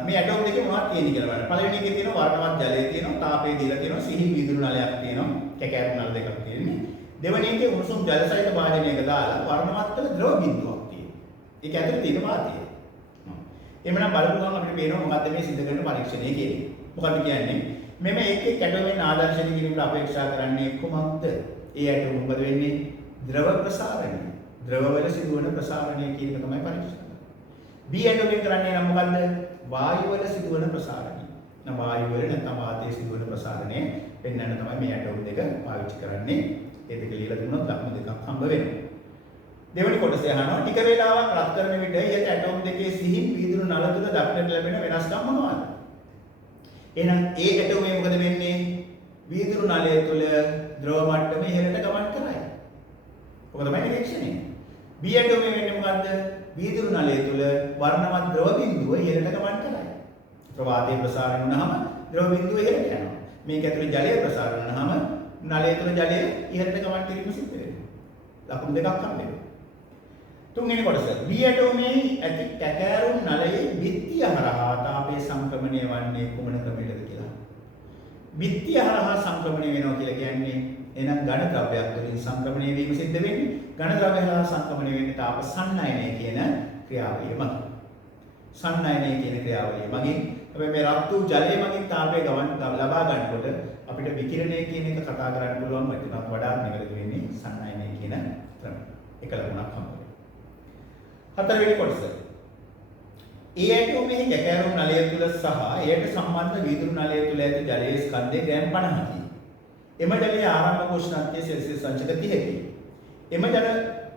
මේ ඇටෝම් දෙකේ මොනවද තියෙන්නේ කියලා බලන්න. පළවෙනි එකේ තියෙනවා වර්ණවත් ජලය තියෙනවා, තාපය දීලා තියෙනවා, සිහින් වීදුරු නලයක් තියෙනවා, කැකෑරු නල දෙකක් තියෙන්නේ. දෙවෙනි එකේ උණුසුම් ජල සහිත භාජනයක දාලා වර්ණවත් කළ ද්‍රව බිඳුවක් තියෙනවා. ඒක ඇතුලේ තියෙන වාතය. එhmenan බලපු ගමන් අපිට පේනවා මොකද්ද මේ සිද්ධ කරන පරීක්ෂණය කියන්නේ. මොකද්ද කියන්නේ? මෙම එක් ඇටෝමෙන් ආදර්ශනය කිරීමට අපේක්ෂා කරන්නේ කුමක්ද? ඒ ඇටෝම මොකද වෙන්නේ? ද්‍රව ප්‍රසාරණය. ද්‍රවවල සිදුවන ප්‍රසාරණය කියන එක තමයි පරීක්ෂා කරන්නේ. B ඇටෝමෙන් කරන්නේ නම් මොකද්ද? වායුවල සිදුවන ප්‍රසාරණය. නම් වායුවල නැත්නම් වාතයේ සිදුවන ප්‍රසාරණය පෙන්වන්න තමයි මේ ඇටෝම් දෙක පාවිච්චි කරන්නේ. ඒ දෙක ලියලා දුන්නොත් ලකුණු දෙකක් හම්බ වෙනවා. දෙවෙනි කොටසේ අහනවා ටික වේලාවක් රත් කරන විට ඊට ඇටෝම් දෙකේ සිහින් වීදුරු නල තුල දක්නට ලැබෙන වෙනස්කම් මොනවාද? එහෙනම් ඒ ඇටෝමේ මොකද වෙන්නේ? වීදුරු නලය තුල ද්‍රව මට්ටම ඉහළට ගමන් කරයි. ඔක තමයි නිරීක්ෂණය. B ඇටෝමේ වෙන්නේ මොකද්ද? වීදුරු නලය තුල වර්ණවත් ද්‍රව බිඳුව ඉහළට ගමන් කරයි. ප්‍රවාහයේ ප්‍රසාරණ වුණාම ද්‍රව බිඳුව ඉහළට යනවා. මේක ඇතුලේ ජලය ප්‍රසාරණ වුණාම නලය තුල ජලය ඉහළට ගමන් කිරීම සිද්ධ වෙනවා. ලකුණු දෙකක් හම්බ වෙනවා. තුන්වෙනි කොටස B ඇටෝමේ ඇති කැකෑරුම් නලයේ බිත්තිය හරහා තාපයේ සංක්‍රමණය වන්නේ කුමන ක්‍රමයකද කියලා. බිත්තිය හරහා සංක්‍රමණය වෙනවා කියලා කියන්නේ එහෙනම් ඝන ද්‍රව්‍යයක් වලින් සංක්‍රමණය වීම සිද්ධ වෙන්නේ. ඝන ද්‍රව්‍ය හරහා සංක්‍රමණය වෙන්නේ තාප සන්නයනය කියන ක්‍රියාවලිය මගින්. සන්නයනය කියන ක්‍රියාවලිය මගින් අපි මේ රත් වූ ජලය මගින් තාපය ලබා ගන්නකොට අපිට විකිරණය කියන එක කතා කරන්න පුළුවන් වටිනාක් වඩා නිවැරදි වෙන්නේ සන්නයනය කියන ක්‍රමය. එක ලකුණක් හම්බ වෙනවා. හතරවෙනි කොටස. ඒ ඇටෝමේ කැකෑරුම් නලය තුල සහ එයට සම්බන්ධ වීදුරු නලය තුල ඇති ජලයේ ස්කන්ධය ග්‍රෑම් 50කි. එම ජලයේ ආරම්භක උෂ්ණත්වය සෙල්සියස් අංශක 30කි. එම ජල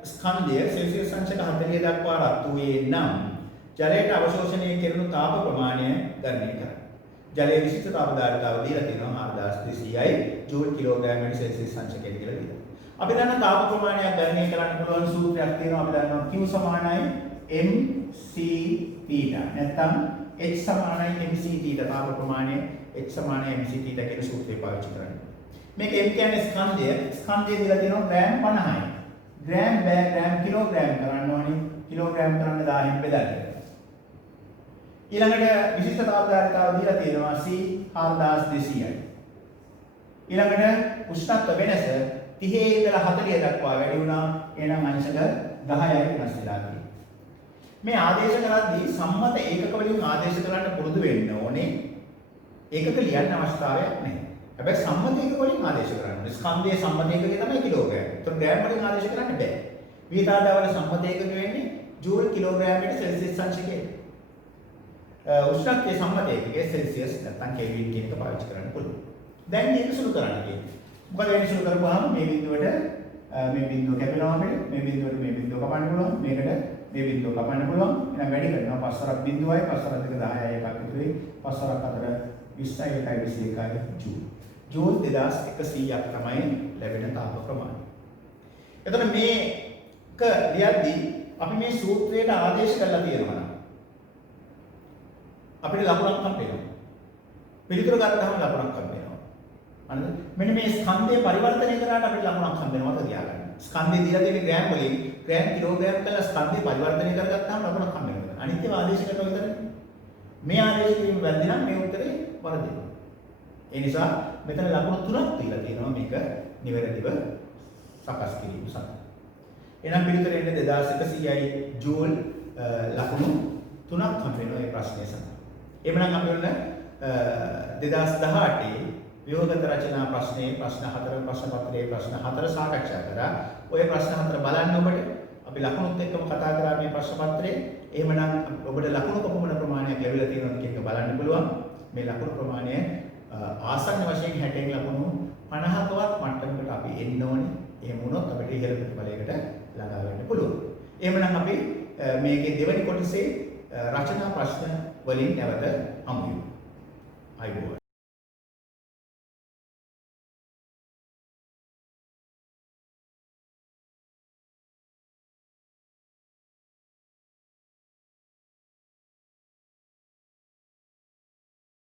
ස්කන්ධය සෙල්සියස් අංශක 40 දක්වා රත් වූයේ නම් ජලයට අවශෝෂණය කෙරෙනු තාප ප්‍රමාණය ගණනය කරන්න. ජලයේ විශිෂ්ට තාප ධාරිතාව දීලා තියෙනවා 4200යි ජූල් කිලෝග්‍රෑම් සෙල්සියස් අංශකයට කියලා දීලා. අපි දන්න තාප ප්‍රමාණයක් ගණනය කරන්න පුළුවන් සූත්‍රයක් තියෙනවා. අපි දන්නවා Q සමානයි mc theta නැත්නම් h සමානයි mc theta තාප ප්‍රමාණය h සමානයි mc theta කියන සූත්‍රය පාවිච්චි කරන්නේ. මේක m කියන්නේ ස්කන්ධය දීලා තියෙනවා ග්‍රෑම් 50යි. ග්‍රෑම් කිලෝග්‍රෑම් කරන්න ඕනේ. කිලෝග්‍රෑම් කරන්න 1000න් බෙදන්න. ඊළඟට විශිෂ්ට තාප ධාරිතාව දීලා තියෙනවා C 4200යි. ඊළඟට උෂ්ණත්ව වෙනස 30 ඉඳලා 40 දක්වා වැඩි වුණා. එහෙනම් අංශක 10යි වෙනස් වෙලා තියෙන්නේ. මේ ආදේශ කරද්දී සම්මත ඒකක වලින් ආදේශ කරන්න පුරුදු වෙන්න ඕනේ. ඒකක ලියන්න අවශ්‍යතාවයක් නැහැ. හැබැයි සම්මත ඒකක වලින් ආදේශ කරන්න ඕනේ. ස්කන්ධයේ සම්මත ඒකකය තමයි කිලෝග්‍රෑම්. ඒතකොට ග්‍රෑම් වලින් ආදේශ කරන්න බෑ. විහිතාදාවල සම්මත ඒකක වෙන්නේ ජූල් කිලෝග්‍රෑමයට සෙල්සියස් අංශකයේ. උෂ්ණත්වයේ සම්මතයකගේ සෙල්සියස් නැත්නම් කෙල්වින් කියන එක පාවිච්චි කරන්න පුළුවන්. දැන් මේක සුළු කරන්න කියන්නේ. මොකද වෙන්නේ සුළු කරපුවාම මේ බිඳුවට මේ බිඳුව කැපෙනවා අපිට. මේ බිඳුවට මේ බිඳුව කපන්න පුළුවන්. මේකට මේ බිඳුව කපන්න පුළුවන්. එහෙනම් වැඩි කරනවා 5 බිඳුවයි 5 2 10යි එකක් එකතුයි 5 4 20යි 1යි 21යි ජූල්. ජූල් 2100ක් තමයි ලැබෙන තාප ප්‍රමාණය. එතකොට මේක ලියද්දී අපි මේ සූත්‍රයට ආදේශ කරලා තියෙනවා නම් අපිට ලකුණක් හම්බෙනවා. පිළිතුර ගත්තාම ලකුණක් හම්බෙනවා. හරිද? මෙන්න මේ ස්කන්ධය පරිවර්තනය කරාට අපිට ලකුණක් හම්බෙනවා මතක තියාගන්න. ස්කන්ධය දීලා තියෙන ග්‍රෑම් වලින් ග්‍රෑම් කිලෝග්‍රෑම් කරලා ස්කන්ධය පරිවර්තනය කරගත්තාම ලකුණක් හම්බෙනවා. අනිත් ඒවා ආදේශ කරනවා විතරයි. මේ ආදේශ කිරීම වැරදි නම් මේ උත්තරේ වරදිනවා. ඒ නිසා මෙතන ලකුණු තුනක් දීලා තියෙනවා මේක නිවැරදිව සකස් කිරීම සඳහා. එහෙනම් පිළිතුර එන්නේ 2100යි ජූල් ලකුණු තුනක් හම්බ වෙනවා මේ ප්‍රශ්නය සඳහා. එhmenan අපි ඔන්න 2018 ව්‍යුහගත රචනා ප්‍රශ්නයේ ප්‍රශ්න 4 ප්‍රශ්න පත්‍රයේ ප්‍රශ්න 4 සාකච්ඡා කරා. ඔය ප්‍රශ්න 4 බලන්න ඔබට අපි ලකුණුත් එක්කම කතා කරා මේ ප්‍රශ්න පත්‍රයේ. එහෙමනම් ඔබට ලකුණු කොපමණ ප්‍රමාණයක් ලැබිලා තියෙනවද කියන එක බලන්න පුළුවන්. මේ ලකුණු ප්‍රමාණය ආසන්න වශයෙන් 60න් ලකුණු 50කවත් මට්ටමකට අපි එන්න ඕනේ. එහෙම වුණොත් අපිට ඉහළ ප්‍රතිඵලයකට ළඟා වෙන්න පුළුවන්. එහෙමනම් අපි මේකේ දෙවෙනි කොටසේ රචනා ප්‍රශ්න වලින් නැවත හමු වෙමු. අයිබෝවන්.